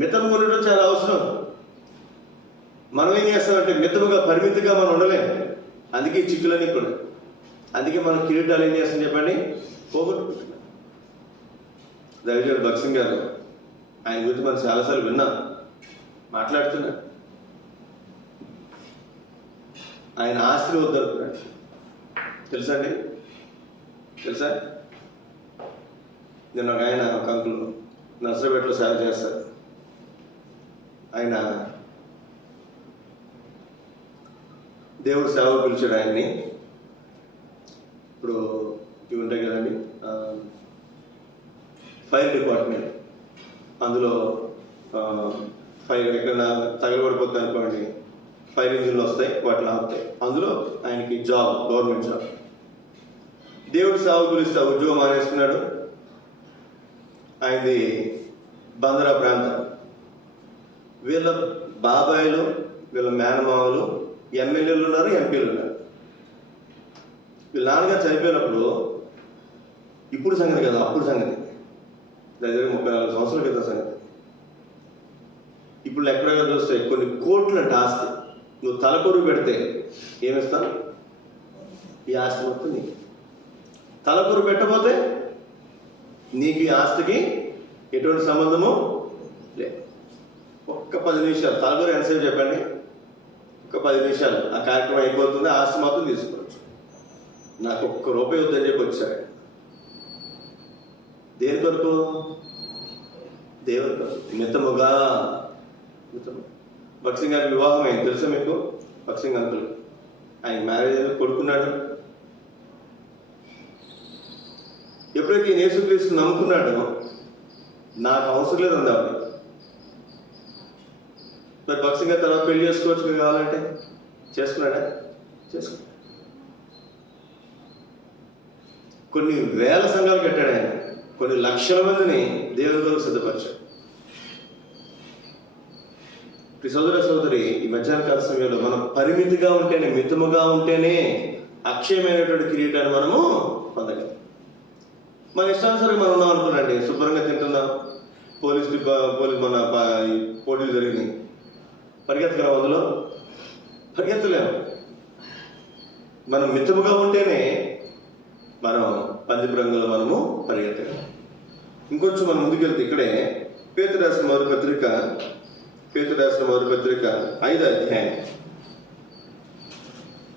మితముగా ఉండటం చాలా అవసరం. మనం ఏం చేస్తామంటే మితముగా పరిమితిగా మనం ఉండలేము. అందుకే చిక్కులని కూడా. అందుకే మనం కిరీటాలు ఏం చేస్తాం చెప్పండి, పోగొట్టుకుంటున్నాం. దైవజనుడు భక్సింగ్ గారు, ఆయన గురించి మనం చాలాసార్లు విన్నాం, మాట్లాడుతున్నా. ఆయన ఆస్తిని వద్దనుకున్నాడు. తెలుసా అండి? తెలుసా? నేను ఆయన ఒక అంకులు నర్సరాపేటలో సేవ చేస్తారు. ఆయన దేవుడు సేవకు పిలిచాడు ఆయన్ని. ఇప్పుడు ఇవి ఉంటాయి కదండి, ఫైర్ డిపార్ట్మెంట్. అందులో ఫైర్ ఎక్కడైనా తగలబడిపోతుంది అనుకోండి, ఫైర్ ఇంజిన్లు వస్తాయి, వాటిని ఆపుతాయి. అందులో ఆయనకి జాబ్, గవర్నమెంట్ జాబ్. దేవుడు సేవకు పిలిస్తే ఉద్యోగం మానేసుకున్నాడు. ఆయనది బందరా ప్రాంతం. వీళ్ళ బాబాయిలు, వీళ్ళ మేనమామలు ఎమ్మెల్యేలు ఉన్నారు, ఎంపీలు ఉన్నారు. వీళ్ళ నాన్నగారు చనిపోయినప్పుడు, ఇప్పుడు సంగతి కదా, అప్పుడు సంగతి, దగ్గర 34 సంవత్సరాల క్రితం సంగతి. ఇప్పుడు ఎక్కడెక్కడ చూస్తే కొన్ని కోట్లు అంటే ఆస్తి. నువ్వు తలకొరువు పెడితే ఏమిస్తావు? ఈ ఆస్తి మొత్తం నీకు. తలకొరువు పెట్టకపోతే నీకు ఈ ఆస్తికి ఎటువంటి సంబంధము లేదు. ఒక్క 10 నిమిషాలు, తలకొరువు ఎంతసేపు చెప్పండి, ఒక 10 నిమిషాలు ఆ కార్యక్రమం అయిపోతుంది, ఆస్తి మాత్రం తీసుకోవచ్చు. నాకు ₹1 వద్దని చెప్పి వచ్చాడు. దేని కొరకు? దేవుని కొరకు. మితముగా. భక్సింగ్ గారికి వివాహం అయింది, తెలుసా మీకు? భక్సింగ్ అంకుల్ ఆయన మ్యారేజ్ కొడుకున్నాడు. ఎప్పుడైతే ఈ యేసుక్రీస్తు నమ్ముకున్నాడో, నాకు అవసరం లేదు అందాడు. మరి భక్సింగ్ గారి తర్వాత పెళ్లి చేసుకోవచ్చు కావాలంటే, చేసుకున్నాడా? చేసుకున్నాడు. కొన్ని వేల సంఘాలు కట్టాడు ఆయన, కొన్ని లక్షల మందిని దేవుని కొరకు సిద్ధపరిచాడు. సోదర సోదరి, ఈ మధ్యాహ్న కాల సమయంలో మనం పరిమితిగా ఉంటేనే, మితముగా ఉంటేనే అక్షయమైనటువంటి కిరీటాన్ని మనము పొందగలం. మన ఇష్టానుసారంగా మనం ఉన్నాం అనుకున్నాండి, శుభ్రంగా తింటున్నాం, పోలీస్ మన పోటీలు జరిగినాయి, పరిగెత్తగలం, అందులో పరిగెత్తలేము. మనం మితముగా ఉంటేనే మనం పందిపు రంగులో మనము పరిగెత్తగలం. ఇంకొంచెం మనం ముందుకెళ్తే ఇక్కడే పేతురు రాసిన మొదటి పత్రిక 5వ అధ్యాయం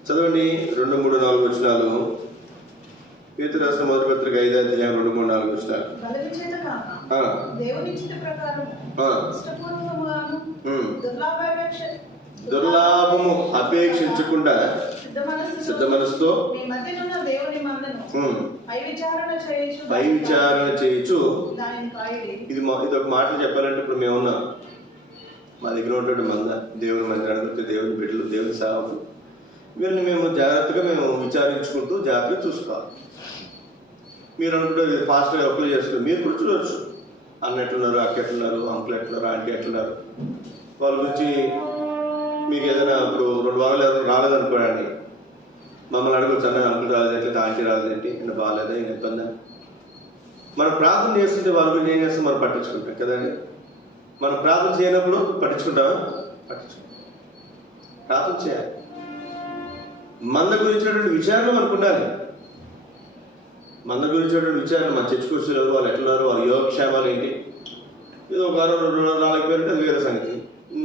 చదవండి. 2, 3, 4 వచనాలు. పేతురు రాసిన మొదటి పత్రిక 5వ అధ్యాయం 2, 3, 4 వచనాలు. దుర్లాభము అపేక్షించకుండా సిద్ధ మనసుతో పై విచారణ చేయొచ్చు. ఇది ఒక మాట చెప్పాలంటే, ఇప్పుడు మేమున్నాం, మా దగ్గర ఉన్నటువంటి దేవుని మందిరానికి వచ్చే దేవుని బిడ్డలు, దేవుని సేవకులు, వీళ్ళని మేము జాగ్రత్తగా విచారించుకుంటూ జాగ్రత్తగా చూసుకోవాలి. మీరు అనుకుంటే ఫాస్ట్గా అప్లై చేసుకుని మీరు కూడా చూడవచ్చు. అన్న ఎట్లున్నారు, అక్క ఎట్లున్నారు, అంకులు ఎట్లున్నారు, ఆంటీ ఎట్లున్నారు, వాళ్ళ గురించి మీకు ఏదైనా ఇప్పుడు 2 వారాలు ఏదైనా రాలేదనుకోండి, మమ్మల్ని అడగచ్చు, అన్న అంకులు రాలేదేంటి, ఆంటీ రాలేదేంటి, ఈయన బాగాలేదా, ఈయన ఇబ్బంది. మనం ప్రార్థన చేస్తుంటే వాళ్ళ గురించి ఏం చేస్తాం, మనం పట్టించుకుంటాం కదండి. మనం ప్రార్థన చేయనప్పుడు పట్టించుకుంటామా? పట్టించుకుంటాం. ప్రార్థన చేయాలి. మంద గురించినటువంటి విచారణ మనకు ఉండాలి. మంద గురించినటువంటి విచారణ, మన చర్చకొచ్చిన వాళ్ళు ఎట్లున్నారు, వాళ్ళ యోగక్షేమాలు ఏంటి. ఏదో 1 వారం 2 వారాలు రాలేకపోయారంటే అది వేరే సంగతి.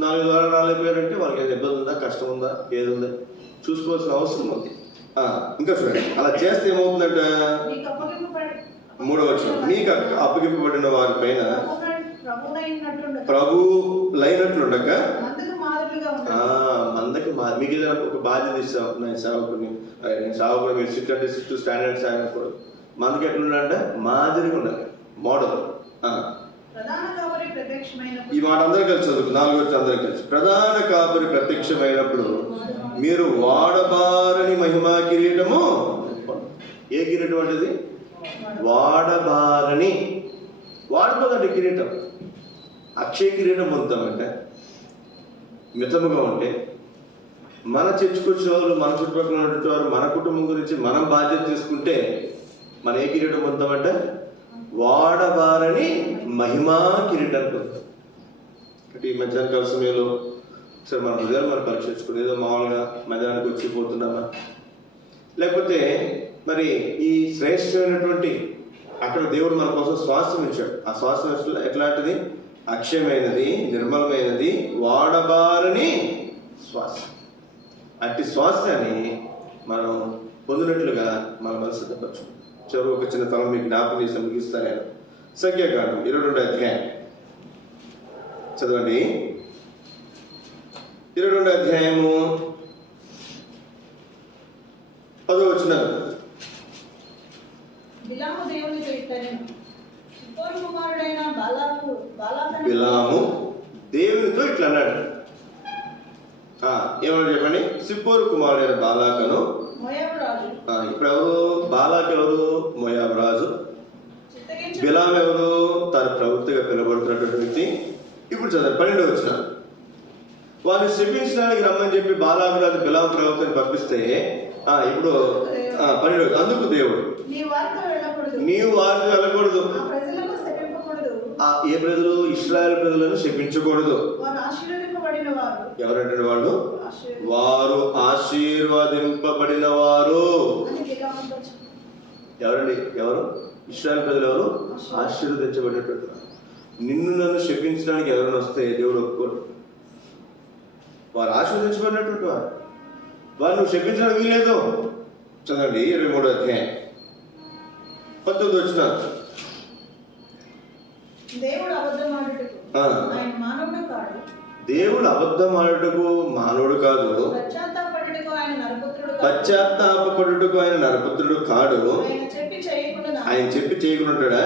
4 వారాలు రాలేకపోయారంటే వాళ్ళకి ఏదైనా ఇబ్బంది ఉందా, కష్టం ఉందా, ఏది ఉందా చూసుకోవాల్సిన అవసరం ఉంది. ఇంకా చూడండి, అలా చేస్తే ఏమవుతుందంట, 3వ వచనం, మీకు అప్పగింపబడిన వారి పైన ప్రభు లైనట్లుండక మందకి మీకు ఏదైనా ఒక బాధ్యత ఇస్తాం, నేను సేవకుని మీరు సిట్ అంటే సిట్ స్టాండర్డ్ సేవకూడదు. మందకి ఎట్లుండాలంటే మాదిరిగా ఉండాలి, మోడల్. ఈ మాట అందరూ కలిసి చదువుకు, 4వ వచనం అందరూ కలిసి. ప్రధాన కాపరి ప్రత్యక్షమైనప్పుడు మీరు వాడబారని మహిమా కిరీటము. ఏ కిరీటం అంటది? వాడబారని. వాడిపోదండి కిరీటం. అక్షయ కిరీటం పొందుతామంటే మితముగా ఉంటే, మన చర్చకొచ్చే వాళ్ళు, మన చుట్టుపక్కల ఉన్నటువంటి వారు, మన కుటుంబం గురించి మనం బాధ్యత తీసుకుంటే మన ఏ కిరీటం పొందుతామంటే వాడబారని మహిమా కిరీటం పొందుతాం. అంటే ఈ మధ్యాహ్న కాల సమయంలో సరే మన హృదయాలు మనం పరీక్షించుకుని ఏదో మామూలుగా మధ్యాహ్నానికి వచ్చి పోతున్నామా, లేకపోతే మరి ఈ శ్రేష్టమైనటువంటి అక్కడ దేవుడు మన కోసం స్వాస్థ్యం ఇచ్చాడు. ఆ స్వాస్థ్యం ఎట్లాంటిది? అక్షయమైనది, నిర్మలమైనది, వాడబారని స్వాస్థ్యం. అట్టి స్వాస్థ్యాన్ని మనం పొందినట్లుగా మన మనసు తప్పచ్చు. చివరి ఒక చిన్న తలం మీకు జ్ఞాపకం చేసి ముగిస్తాను నేను. సంఖ్యాకాండం 22వ అధ్యాయం చదవండి. 22వ అధ్యాయము 10వ వచనం. బిలాము దేవునితో ఇట్లా అన్నాడు. ఏమన్నా చెప్పండి. సిప్పోరు కుమారుడైన బాలాకను. ఇప్పుడు ఎవరు? బాలాక్ ఎవరు? మోయాబు రాజు. బిలాము ఎవరు? తన ప్రవక్తగా పిలువబడుతున్నటువంటి వ్యక్తి. ఇప్పుడు చదువు 12వ వచనం. వారిని శపించడానికి రమ్మని చెప్పి బాలాకు రాజు బిలాము ప్రవక్తని పంపిస్తే ఇప్పుడు 12వ, అందుకు దేవుడు నీవు వారితో వెళ్ళకూడదు. ఏ ప్రజలు? ఇశ్రాయేలు ప్రజలను శపించకూడదు. ఎవరంటే వాళ్ళు? వారు ఆశీర్వదింపబడిన వారు. ఎవరండి? ఎవరు? ఇశ్రాయేలు ప్రజలు. ఎవరు? ఆశీర్వదించబడినటువంటి వారు. నిన్ను నన్ను శపించడానికి ఎవరైనా వస్తే దేవుడు ఒప్పుకోడు. వారు ఆశీర్వదించబడినటువంటి వారు. వారు నువ్వు శపించడానికి వీలేదు. చదవండి 23వ అధ్యాయం 19వ వచనం. దేవుడు అబద్ధమాడుటకు మానవుడు కాదు, పశ్చాత్తాపడుటకు ఆయన నరపుత్రుడు కాడు. ఆయన చెప్పి చేయకుండా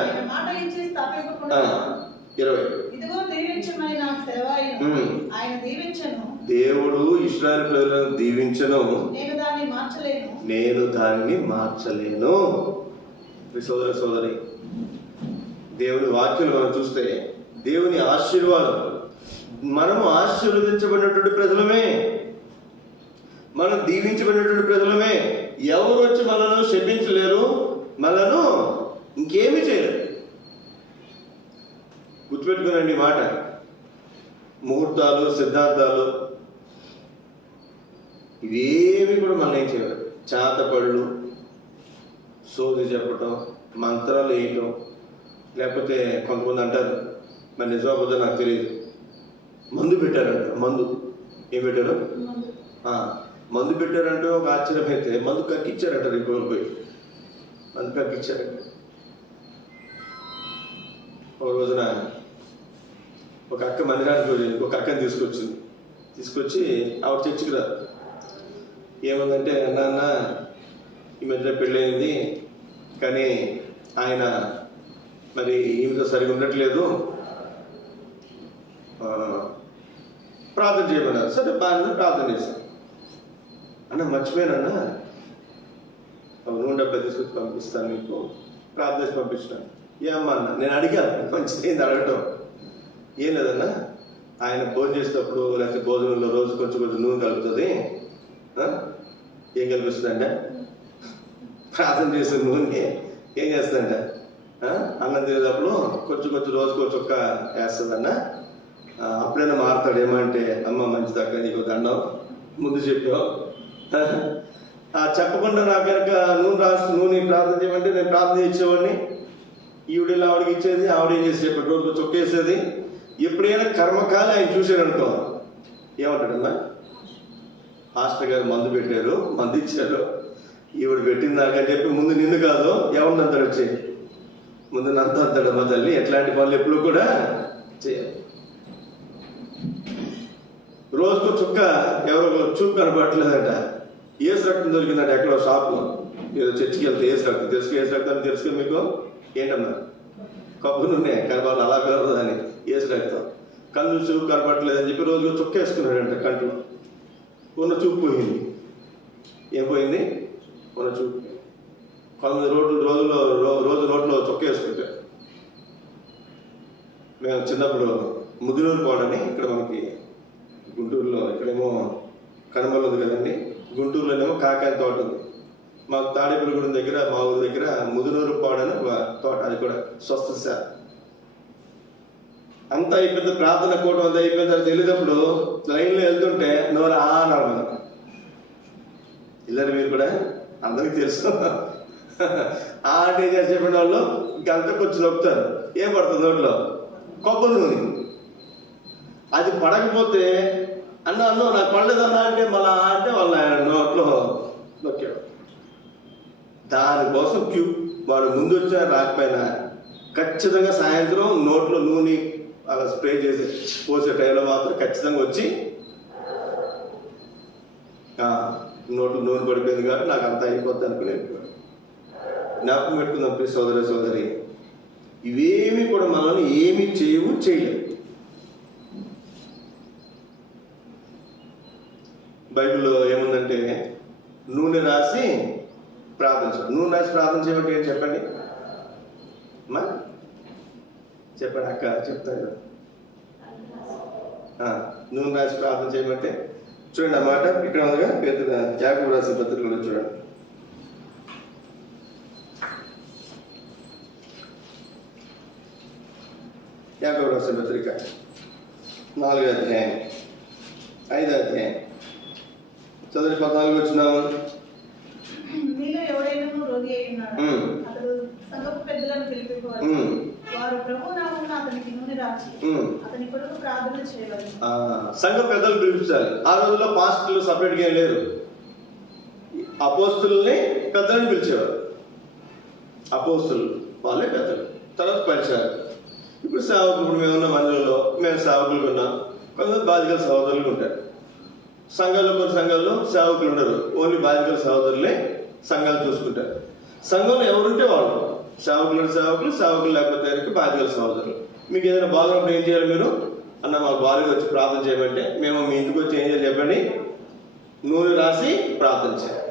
20. దేవుడు ఇశ్రాయేలు ప్రజలను దీవించను, నేను దానిని మార్చలేను. సోదర సోదరి, దేవుని వాక్యం మనం చూస్తే దేవుని ఆశీర్వాదం, మనము ఆశీర్వదించబడినటువంటి ప్రజలమే, మనం దీవించబడినటువంటి ప్రజలమే. ఎవరు వచ్చి మనను శపించలేరు, మనను ఇంకేమీ చేయలేరు. గుర్తుపెట్టుకోనండి మాట. ముహూర్తాలు, సిద్ధాంతాలు ఇవేమి కూడా మనం ఏం చేయలేరు. చాతపళ్ళు, సోది చెప్పటం, మంత్రాలు వేయటం, లేకపోతే కొంతమంది అంటారు, మరి నిజాబద్దా నాకు తెలియదు, మందు పెట్టారంట. మందు ఏం పెట్టారు? మందు పెట్టారంటే ఒక ఆశ్చర్యం అయితే, మందు కక్కిచ్చారంట. రేపు పోయి మందు కక్కిచ్చారంట. ఒక రోజున ఒక అక్క మందిరానికి ఒక అక్కని తీసుకొచ్చి ఆవిడ చర్చికి రాదు. ఏముందంటే, నాన్న ఈ మధ్య పెళ్ళయింది, కానీ ఆయన మరి ఈమెతో సరిగా ఉండట్లేదు, ప్రార్థన చేయమన్నారు. సరే బాగా ప్రార్థన చేశాను. అన్న మర్చిపోయానన్నా, నూనె డబ్బా తీసుకొచ్చి పంపిస్తాను, నీకు ప్రార్థన చేసి పంపించాను. ఏమ్మా అన్న, నేను అడిగాను, మంచిది ఏంది అడగటం. ఏం లేదన్నా, ఆయన భోజనం చేసేటప్పుడు లేకపోతే భోజనంలో రోజు కొంచెం కొంచెం నూనె కలుపుతుంది. ఏం కల్పిస్తుందంట? ప్రార్థన చేసే నూనె ఏం చేస్తుందంట? అన్నం తినేటప్పుడు కొంచెం కొంచెం రోజుకు చొక్క వేస్తుందన్న. అప్పుడైనా మారుతాడు. ఏమంటే అమ్మ మంచిది అక్క, నీకు దండం, ముందు చెప్పావు. చెప్పకుండా నాకు కనుక నూనె ప్రార్థన చేయమంటే నేను ప్రార్థన చేసేవాడిని. ఈవిడేలా ఆవిడకి ఇచ్చేది, ఆవిడ ఏం చేసి చెప్పాడు, రోజుకు చొక్కేసేది. ఎప్పుడైనా కర్మకాలి ఆయన చూశాడు అనుకో, ఏమంటాడన్నా, హాస్టల్ గారు మందు పెట్టారు, మందు ఇచ్చారు, ఈవిడ పెట్టిందాకని చెప్పి ముందు నిన్ను కాదు ఎవరిని అంతాడు, వచ్చి ముందు నంత అంతాడు. మా తల్లి ఎట్లాంటి పనులు ఎప్పుడు కూడా చేయాలి. రోజుకు చుక్క ఎవరో చూపు కనపడట్లేదంట, ఏసు రక్తం దొరికిందంట ఎక్కడో షాప్లో. ఏదో చర్చికి వెళ్తే ఏసు రక్తం ఏసు రక్తం తెలుసుకుని మీకు ఏంటన్నా, కొబ్బరి నూనె కానీ వాళ్ళు అలా కలదు అని ఏసు రక్తం. కన్ను చూపు కనపడట్లేదని చెప్పి రోజుకు చుక్క వేసుకున్నాడంట కంట్లో. ఉన్న చూపు పోయింది. ఏం పోయింది? ఉన్న చూపు. కొంతమంది రోజు నోట్లో చొక్క వేసుకుంటారు. మేము చిన్నప్పుడు ముదినూరు పోవడని ఇక్కడ మనకి గుంటూరులో, ఇక్కడేమో కనుమల ఉంది కదండి, గుంటూరులోనేమో కాకాయ తోట ఉంది. మాకు తాడేపల్లిగూడెం దగ్గర, మా ఊరి దగ్గర ముదినూరు పోవడని తోట, అది కూడా స్వస్థ. అంతా అయిపోయింది, ప్రార్థన కూటం అంతా అయిపోయిన తర్వాత వెళ్ళేటప్పుడు లైన్లో వెళ్తుంటే నోరు అన్నారు. మనం ఇల్లరు, మీరు కూడా అందరికీ తెలుసు. అంటే చెప్పిన వాళ్ళు ఇంకంతా కొంచెం నొప్పుతారు. ఏం పడుతుంది నోట్లో? కొబ్బరి నూనె. అది పడకపోతే అన్న నాకు పడలేదన్నా అంటే మళ్ళా అంటే వాళ్ళ నోట్లో నొక్కాడు. దానికోసం క్యూ. వాడు ముందు వచ్చా రాకపోయినా ఖచ్చితంగా సాయంత్రం నోట్లో నూనె అలా స్ప్రే చేసి పోసే టైంలో మాత్రం ఖచ్చితంగా వచ్చి నోట్లో నూనె పడిపోయింది కాబట్టి నాకు అంతా అయిపోద్ది అనుకునే జ్ఞాపకం పెట్టుకుందాం. ప్లీజ్ సోదరి, ఇవేమి కూడా మనల్ని ఏమి చేయలేదు. బైబిల్లో ఏముందంటే నూనె రాసి ప్రార్థన. నూనె రాసి ప్రార్థన చేయమంటే ఏం చెప్పండి అమ్మా, చెప్పండి అక్క, చెప్తాను. నూనె రాసి ప్రార్థన చేయమంటే చూడండి అన్నమాట. ఇక్కడ ఉందిగా పేతురు యాకోబు రాసిన పత్రిక కూడా చూడండి. యాకోబు రాసిన పత్రిక 4వ అధ్యాయం 5వ అధ్యాయం చదువు 14 వచ్చినాము. మీలో ఎవరైనా రోగి అయి ఉన్నాడు, అతడు సంఘపు పెద్దలను పిలిపించుకోవాలి. వారు ప్రభువు నామమున అతనికి నూనె రాసి అతని కొరకు ప్రార్థన చేయవాలి. సంఘ పెద్దలు పిలిపించాలి. ఆ రోజుల్లో పాస్టర్లు సపరేట్గా ఏం లేరు. అపోస్తుల్ని పెద్దలను పిలిచేవారు. అపోస్తులు వాళ్ళే పెద్దలు, తర్వాత పరిచయాలు. ఇప్పుడు సేవకులు, ఇప్పుడు మేమున్న మందిరంలో మేము సేవకులు ఉన్నాం, కొంతమంది బాధికల సహోదరులు ఉంటారు. సంఘాల్లో కొన్ని సంఘాల్లో సేవకులు ఉండరు, ఓన్లీ బాధికల సహోదరులే సంఘాలు చూసుకుంటారు. సంఘంలో ఎవరుంటే వాళ్ళు సేవకులు లేకపోతే బాధికల సహోదరులు. మీకు ఏదైనా బాధనప్పుడు ఏం చేయాలి? మీరు అన్న మా భార్య వచ్చి ప్రార్థన చేయమంటే మేము మీ ఇంటికి వచ్చి ఏం చేయాలి చెప్పండి? నూనె రాసి ప్రార్థన చేయాలి.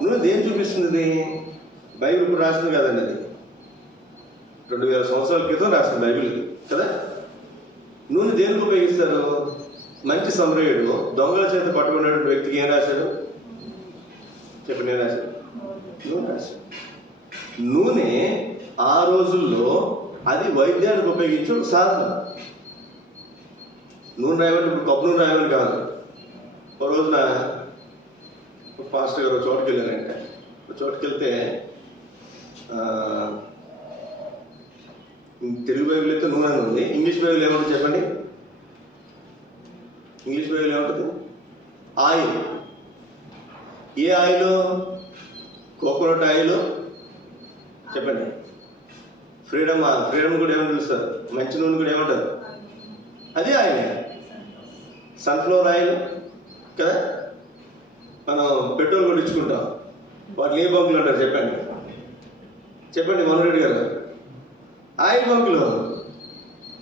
నూనె దేని చూపిస్తుంది? బైబిల్ ఇప్పుడు రాసింది కదండి, అది 2000 సంవత్సరాల క్రితం రాసింది బైబిల్ కదా. నూనె దేనికి ఉపయోగిస్తారు? మంచి సమరయుడు దొంగల చేత పట్టుకున్నటువంటి వ్యక్తికి ఏం రాశాడు చెప్పండి? ఏం రాశాడు? నూనె రాశాడు. నూనె ఆ రోజుల్లో అది వైద్యానికి ఉపయోగించే ఒక సాధన. నూనె రాయమని ఇప్పుడు కొబ్బరి నూనె రాయమని కాదు. ఒక రోజున పాస్టర్ గారు ఒక చోటుకి వెళ్ళారంటే, ఒక చోటుకి వెళ్తే తెలుగు బైబిల్ అయితే నూనె ఉంది, ఇంగ్లీష్ బైబిల్ ఏమంటుంది చెప్పండి? ఇంగ్లీష్ బైబిల్ ఏమంటుంది? ఆయిల్. ఏ ఆయిల్? Coconut oil. చెప్పండి. ఫ్రీడమ్ కూడా ఏమని పిలుస్తారు? మంచి నూనె కూడా ఏమంటారు? అదే ఆయిల్. సన్ఫ్లవర్ ఆయిల్ కదా. మనం పెట్రోల్ కొట్టించుకుంటాం, వాటిని ఏ బంకులు అంటారు చెప్పండి మనోరెడ్డి గారు? ఆయిల్ బంకులు.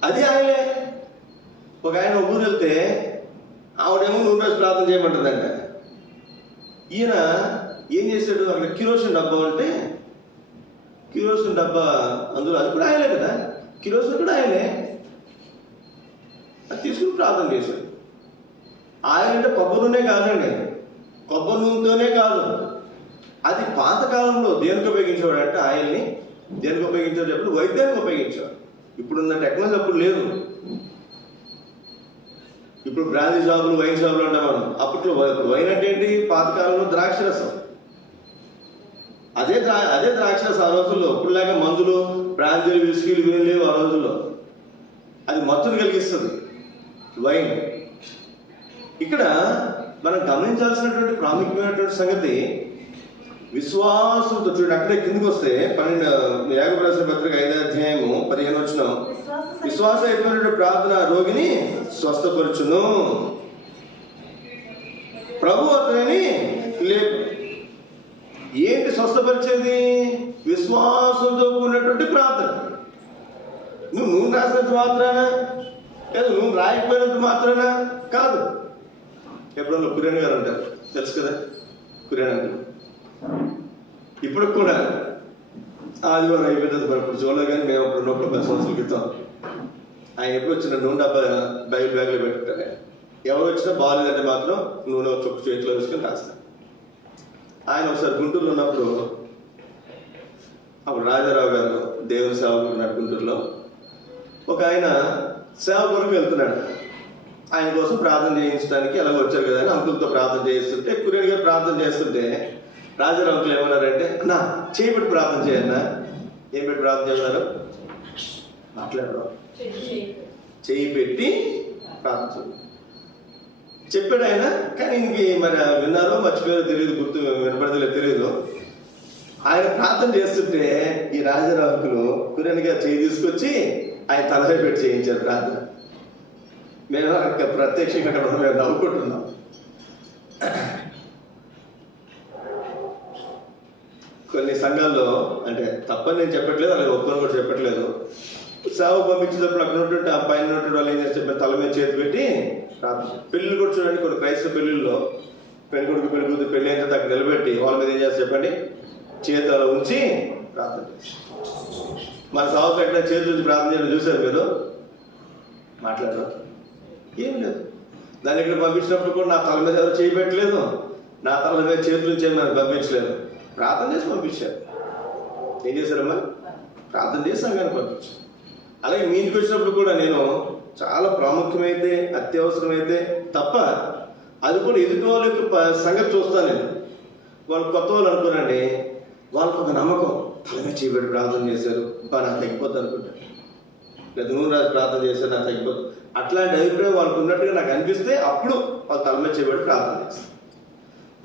అది ఆయిలే. ఒక ఆయన ఊరు వెళ్తే ఆవిడేమో నూనె రాసి ప్రార్థన చేయమంటుందంట. ఈయన ఏం చేశాడు, అక్కడ కిరోసిన్ డబ్బా ఉంటే కిరోసిన్ డబ్బా అందులో అది కూడా ఆయనే కదా, కిరోసిన్ కూడా ఆయనే, అది తీసుకుని ప్రార్థన చేశాడు. ఆయన అంటే కొబ్బరి నూనె కాదండి, కొబ్బరి నూనెతోనే కాదు, అది పాతకాలంలో దేనికి ఉపయోగించేవాడు అంటే ఆయన్ని దేనికి ఉపయోగించేవాడు చెప్పి వైద్యానికి ఉపయోగించేవాడు. ఇప్పుడున్న టెక్నాలజీ అప్పుడు లేదు. ఇప్పుడు బ్రాందీ షాపులు వైన్ షాపులు అంటే మనం అప్పట్లో వైన్ అంటే ఏంటి, పాతకాలంలో ద్రాక్షరసం, అదే ద్రాక్షరసం ఆ రోజుల్లో. ఇప్పుడులాగా మందులు బ్రాందీలు విస్కీలు ఏం లేవు ఆ రోజుల్లో. అది మత్తును కలిగిస్తుంది వైన్. ఇక్కడ మనం గమనించాల్సినటువంటి ప్రాముఖ్యమైనటువంటి సంగతి విశ్వాసంతో చూడండి. అక్కడే కిందకి వస్తే 12 యాకోబు రాసిన పత్రిక 5వ అధ్యాయము 15 వచనం, విశ్వాసమైనటువంటి ప్రార్థన రోగిని స్వస్థపరచును, ప్రభు అతనిని లేపు. ఏంటి స్వస్థపరిచేది? విశ్వాసంతో కూడినటువంటి ప్రార్థన. నువ్వు నూనె రాసినంత మాత్రాన, లేదు నూనె రాయకపోయినంత మాత్రాన కాదు. ఎప్పుడన్నా కురేణ్ గారు అంటారు, తెలుసు కదా కురేణ్ అంటారు. ఇప్పుడు కూడా ఆదివారం అయిపోయింది ఇప్పుడు చూడలేదు, కానీ మేము అప్పుడు 10 సంవత్సరాల క్రితం ఆయన ఎప్పుడు వచ్చిన నూనె డబ్బా బైబిల్ బ్యాగ్లో పెట్టుకుంటారు. ఎవరు వచ్చినా బాగాలేదంటే మాత్రం నూనె చొక్కు చేతిలో వేసుకొని రాస్తారు. ఆయన ఒకసారి గుంటూరులో ఉన్నప్పుడు, అప్పుడు రాజారావు గారు దేవుని సేవకు ఉన్నాడు గుంటూరులో. ఒక ఆయన సేవ కొరకు వెళ్తున్నాడు, ఆయన కోసం ప్రార్థన చేయించడానికి అలాగ వచ్చారు కదా అని అంకులతో ప్రార్థన చేయిస్తుంటే, కురేణ్ గారు ప్రార్థన చేస్తుంటే రాజారావు అంకులు ఏమన్నారంటే, అన్నా చేయబెట్టి ప్రార్థన చేయన్నా. ఏం పెట్టి ప్రార్థన చేస్తున్నారు? మాట్లాడరు, చేయి పెట్టి ప్రార్థన చెప్పాడు ఆయన. కానీ ఇంక మరి విన్నారో మర్చిపోయారో తెలియదు, గుర్తు వినపడదో తెలియదు. ఆయన ప్రార్థన చేస్తుంటే ఈ రాజారావు అంకులు కురేణ్ గారు చేయి తీసుకొచ్చి ఆయన తలపై పెట్టి చేయించారు ప్రార్థన. మేము అక్కడ ప్రత్యక్షంగా అక్కడ మేము నవ్వుకుంటున్నాం. కొన్ని సంఘాల్లో, అంటే తప్పని నేను చెప్పట్లేదు, అలాగే ఒప్పని కూడా చెప్పట్లేదు, సేవ పంపించేటప్పుడు అక్కడ ఉన్నటువంటి ఆ పైన ఉన్నటువంటి వాళ్ళు ఏం చేస్తే తల మీద చేతి పెట్టి ప్రార్థన. పెళ్ళిళ్ళు కూడా చూడండి, కొన్ని క్రైస్తవ పెళ్ళిళ్ళలో పెళ్ళికొడుకు పెళ్ళికూతురు పెళ్ళి అయిన తర్వాత అక్కడ నిలబెట్టి వాళ్ళ మీద ఏం చేస్తారు చెప్పండి, చేతి అలా ఉంచి ప్రార్థన చేస్తారు. మన సాగు ఎక్కడ చేతులు ఉంచి ప్రార్థన చేయడం చూసారు మీరు? మాట్లాడరు, ఏం లేదు. దాన్ని ఇక్కడ పంపించినప్పుడు కూడా నా తల మీద ఎవరు చేయబెట్టలేదు, నా తల మీద చేతులు నుంచి నన్ను పంపించలేదు, ప్రార్థన చేసి పంపించారు. ఏం చేశారమ్మా? ప్రార్థన చేసి సంఘాన్ని పంపించారు. అలాగే మీ ఇంటికి వచ్చినప్పుడు కూడా నేను చాలా ప్రాముఖ్యమైతే అత్యవసరమైతే తప్ప అది కూడా ఎదుటి వాళ్ళ యొక్క సంగతి చూస్తాను నేను. వాళ్ళు కొత్త వాళ్ళు అనుకోనండి, వాళ్ళకు ఒక నమ్మకం, తల మీద చేయబెట్టి ప్రార్థన చేశారు, నాకు తగ్గిపోద్ది అనుకుంటాను, లేదా నూనె రాసి ప్రార్థన చేశారు నాకు తగ్గిపోద్ది, అట్లాంటి అభిప్రాయం వాళ్ళకు ఉన్నట్టుగా నాకు అనిపిస్తే అప్పుడు వాళ్ళు తల మీద చేయబెట్టి ప్రార్థన చేస్తారు.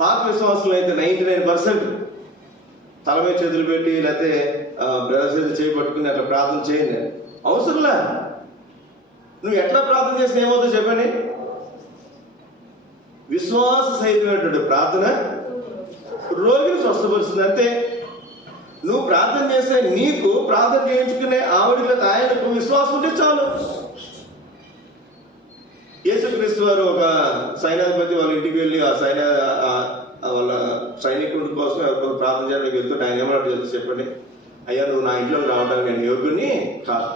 పాత విశ్వాసంలో అయితే 99% తల మీద చేతులు పెట్టి లేకపోతే బ్రదర్స్ అయితే చేయబట్టుకుని అట్లా ప్రార్థన చేయండి, అవసరంలా. నువ్వు ఎట్లా ప్రార్థన చేసిన ఏమవుతుందో చెప్పండి. విశ్వాస సహితమైనటువంటి ప్రార్థన రోగిని స్వస్థపరుస్తుంది, అంతే. నువ్వు ప్రార్థన చేసే నీకు ప్రార్థన చేయించుకునే ఆవిడ ఆయనకు విశ్వాసం ఉంటే చాలు. యేసుక్రీస్తు వారు ఒక సైన్యాధిపతి వాళ్ళ ఇంటికి వెళ్ళి వాళ్ళ సైనికుడి కోసం ఎవరికోసం ప్రార్థన చేయడానికి వెళ్తుంటే ఆయన ఏమన్నా తెలుసు చెప్పండి, అయ్యా నువ్వు నా ఇంట్లోకి రావడానికి నేను యోగ్యుని కాదు,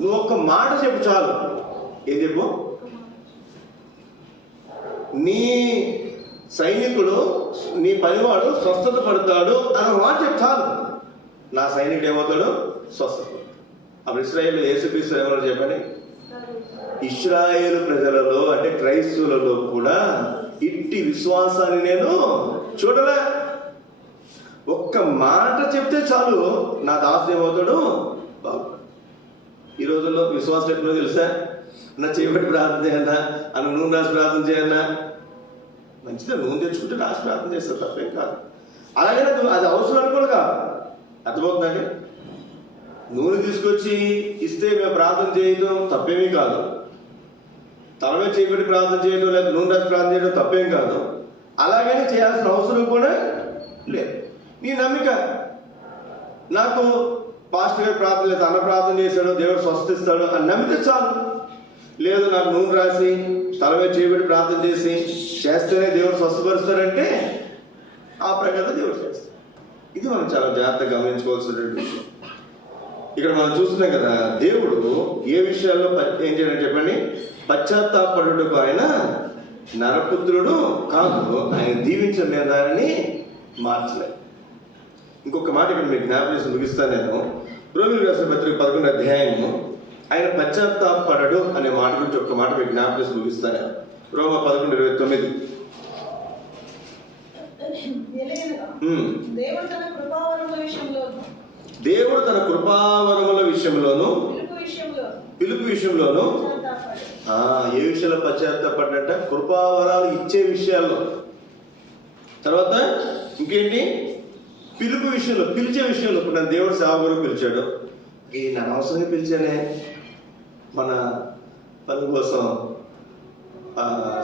నువ్వు ఒక్క మాట చెప్పు చాలు. ఏం చెప్పు? నీ సైనికుడు నీ పనివాడు స్వస్థత పడతాడు అన్న మాట చెప్పు చాలు. నా సైనికుడు ఏమవుతాడు? స్వస్థత. అప్పుడు ఇశ్రాయేలు యేసుక్రీస్తు ఏమన్నా చెప్పండి, ఇశ్రాయేలు ప్రజలలో అంటే క్రైస్తవులలో కూడా ఇట్టి విశ్వాసాన్ని నేను చూడలే. ఒక్క మాట చెప్తే చాలు నా దాసుడు ఏమవుతాడు? బాగు. ఈ రోజుల్లో విశ్వాసం ఎప్పుడో తెలుసా? నా చేయబట్టి ప్రార్థన చేయన్నా, అన్న నూనె రాసి ప్రార్థన చేయన్నా, మంచిగా నూనె తెచ్చుకుంటే రాసి ప్రార్థన చేస్తారు, తప్పేం కాదు. అలాగే అది అవసరం కూడా కాదు, అర్థమవుతుందండి. నూనె తీసుకొచ్చి ఇస్తే మేము ప్రార్థన చేయడం తప్పేమీ కాదు, తల మీద చేయబట్టి ప్రార్థన చేయడం లేదా నూనె రాసి ప్రార్థన చేయడం తప్పేం కాదు. అలాగనే చేయాల్సిన అవసరం కూడా లేదు. నీ నమ్మిక, నాకు పాస్టర్ గారు ప్రార్థన లేదు, అన్న ప్రార్థన చేశాడు దేవుడు స్వస్థిస్తాడు అని నమ్మితే చాలు. లేదు నాకు నూనె రాసి తలవే చేయబడి ప్రార్థన చేస్తేనే దేవుడు స్వస్థపరుస్తాడంటే ఆ ప్రకారం దేవుడు చేస్తాడు. ఇది మనం చాలా జాగ్రత్తగా గమనించుకోవాల్సినటువంటి విషయం. ఇక్కడ మనం చూస్తున్నాం కదా, దేవుడు ఏ విషయాల్లో ఏం చేయాలని చెప్పండి, పశ్చాత్తాపడుటకు ఆయన నరపుత్రుడు కాదు, ఆయన దీవించిన నిర్ణయాన్ని మార్చలేదు. ఇంకొక మాట ఇక్కడ మీకు జ్ఞాపకం చేసి ముగిస్తాను నేను. రోమిలకు రాసిన పత్రిక 11వ అధ్యాయము ఆయన పశ్చాత్తాపడడు అనే మాట గురించి ఒక మాట మీకు జ్ఞాపకం చేసి ముగిస్తాను. రోమ 11:29. దేవుడు తన కృపావరముల విషయంలోను పిలుపు విషయంలోను ఏ విషయంలో పశ్చాత్తాపడ్డట? కృపావరాలు ఇచ్చే విషయాల్లో. తర్వాత ఇంకేంటి? పిలుపు విషయంలో, పిలిచే విషయంలో. ఇప్పుడు నన్ను దేవుడు సేవకుడు పిలిచాడు, నన్ను అవసరంగా పిలిచానే. మన పని కోసం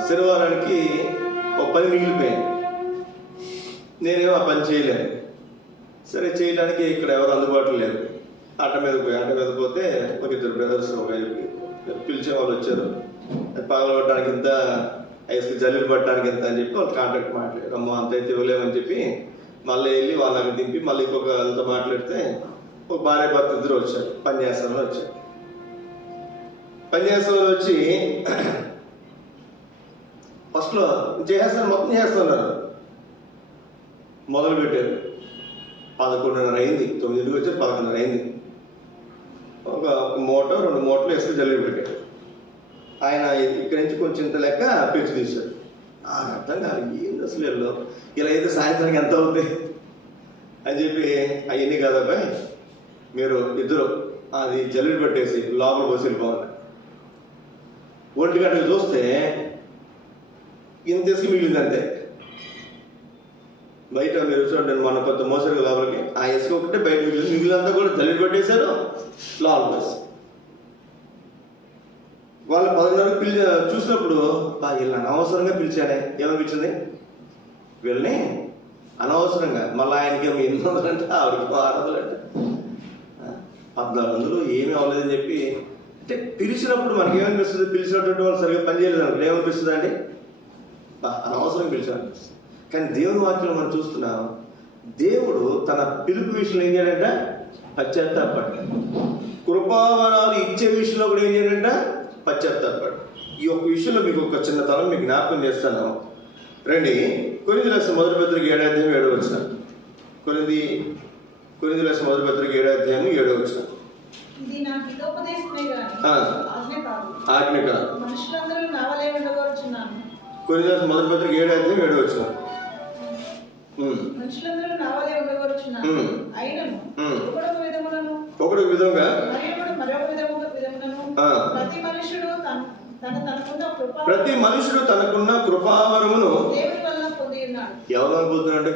శనివారానికి ఒక పని మిగిలిపోయింది, నేనేమో ఆ పని చేయలేను. సరే, చేయడానికి ఇక్కడ ఎవరు అందుబాటులో లేరు. ఆట మీద పోతే ఒక 2 బ్రదర్స్ పిలిచే వాళ్ళు వచ్చారు. పగలగొట్టడానికి ఇంత, ఐస్కి జల్లులు పట్టడానికి ఎంత అని చెప్పి వాళ్ళు కాంట్రాక్ట్ మాట్లాడారు. అమ్మ అంత అయితే ఇవ్వలేమని చెప్పి మళ్ళీ వెళ్ళి వాళ్ళని దింపి మళ్ళీ ఇంకొక వాళ్ళతో మాట్లాడితే ఒక భార్య భర్త ఇద్దరు వచ్చారు, పనిచేస్తామని వచ్చారు. పనిచేస్తామని వచ్చి ఫస్ట్లో చేసేస్తాను, మొత్తం చేస్తున్నారు. మొదలు పెట్టారు. 11:30 అయింది, 9కి వచ్చి 11:30 అయింది. ఒక మూట 2 మూటలు వేసుకుని జల్లి పెట్టాడు. ఆయన ఇక్కడి నుంచి కొంచెం ఇంత లెక్క పెంచి తీశాడు. నాకు అర్థం కాదు, ఏంది అసలు వీళ్ళు ఇలా అయితే సాయంత్రానికి ఎంత అవుతుంది అని చెప్పి, అవన్నీ కాదబ్బాయి మీరు ఇద్దరు అది జల్లి పెట్టేసి లోపల పోసి వెళ్ళిపోవాలి. 1 గంటకు చూస్తే ఇంత ఇసుక మిగిలింది అంతే. బయట మీరు చూడండి, మన కొత్త మోసరు లోపలికి ఆ ఇసుక ఒకటే బయట మిగిలినంతా కూడా జల్లి పెట్టేశారు, లోపల పోసి. వాళ్ళు 11:30 చూసినప్పుడు వీళ్ళని అనవసరంగా పిలిచాడే. ఏమనిపించింది? వీళ్ళని అనవసరంగా. మళ్ళీ ఆయనకి ఏమో 800 అంటే ఆవిడకి 600 అంటే 1400 ఏమీ అవ్వలేదని చెప్పి. అంటే పిలిచినప్పుడు మనకి ఏమనిపిస్తుంది? పిలిచినటువంటి వాళ్ళు సరిగ్గా పనిచేయలేదు అనుకుంటే ఏమనిపిస్తుంది అండి? అనవసరంగా పిలిచామనిపిస్తుంది. కానీ దేవుని వాక్యంలో మనం చూస్తున్నాం, దేవుడు తన పిలుపు విషయంలో ఏం చేయాలంట? పశ్చాత్తాపడ్డ. కృపావరాలు ఇచ్చే విషయంలో కూడా ఏం చేయాలంట? పశ్చాత్తాపడ్డ. ఈ ఒక్క విషయంలో మీకు ఒక చిన్న తరం మీకు జ్ఞాపకం చేస్తాను. రండి, కొరింథీయులకు రాసిన మొదటి పత్రిక 7వ అధ్యాయం 7వ వచనం. కొరింథీయులకు రాసిన మొదటి పత్రిక 7వ అధ్యాయం 7వ వచనం. ఆజ్ఞ కాదు. కొరింథీయులకు రాసిన మొదటి పత్రిక 7వ అధ్యాయం 7వ వచనం. ఒకడు విధంగా ప్రతి మనుషుడు తనకున్న కృపావరమును ఎవరు అనుకుంటున్నారంటే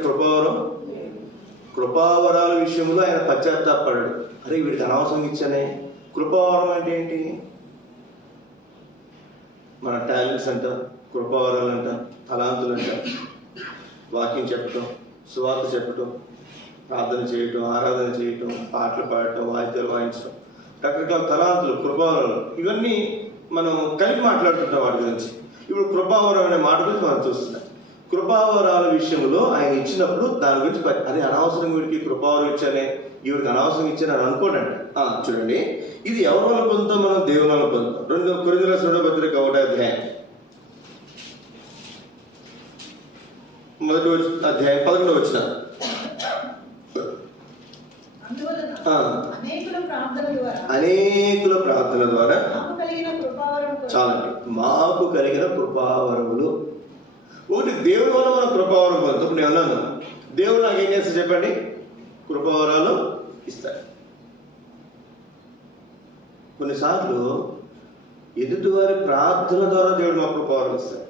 కృపావరాల విషయంలో ఆయన పశ్చాత్తాపడ్డాడు. అరే వీడికి అనవసరం ఇచ్చానే. కృపావరం అంటే ఏంటి? మన టాలెంట్స్ అంట, కృపావరాలు అంట, తలాంతులు అంట, వాక్యం చెప్పటం, సువార్త చెప్పటం, ప్రార్థన చేయటం, ఆరాధన చేయటం, పాటలు పాడటం, వాయిద్యాలు వాయించడం, రకరకాల తలాంతులు, కృపావరాలు, ఇవన్నీ మనం కలిపి మాట్లాడుతుంటాం వాటి గురించి. ఇప్పుడు కృపావరం అనే మాట గురించి మనం చూస్తున్నాం. కృపావరాల విషయంలో ఆయన ఇచ్చినప్పుడు దాని గురించి అది అనవసరం, వీడికి కృపావరం ఇచ్చానే, ఈవిడికి అనవసరం ఇచ్చానే అని అనుకోండి. చూడండి, ఇది ఎవరి వల్ల పొందుతాం? మనం దేవుని వల్ల పొందుతాం. 2 కొరింథీయుల రాసిన 2వ పత్రిక 1వ అధ్యాయం 1వ అధ్యాయం 11వ వచనం. అనేకుల ప్రార్థన ద్వారా చాలండి, మాకు కలిగిన కృపావరములు. ఒకటి దేవుని వల్ల మనం కృపావరం పొందుతాం. నేను అన్నాను, దేవుడు నాకు ఏం చేస్తా చెప్పండి? కృపావరాలు ఇస్తాడు. కొన్నిసార్లు ఎదుటివారి ప్రార్థన ద్వారా దేవుడు మా కృపావరం ఇస్తాడు.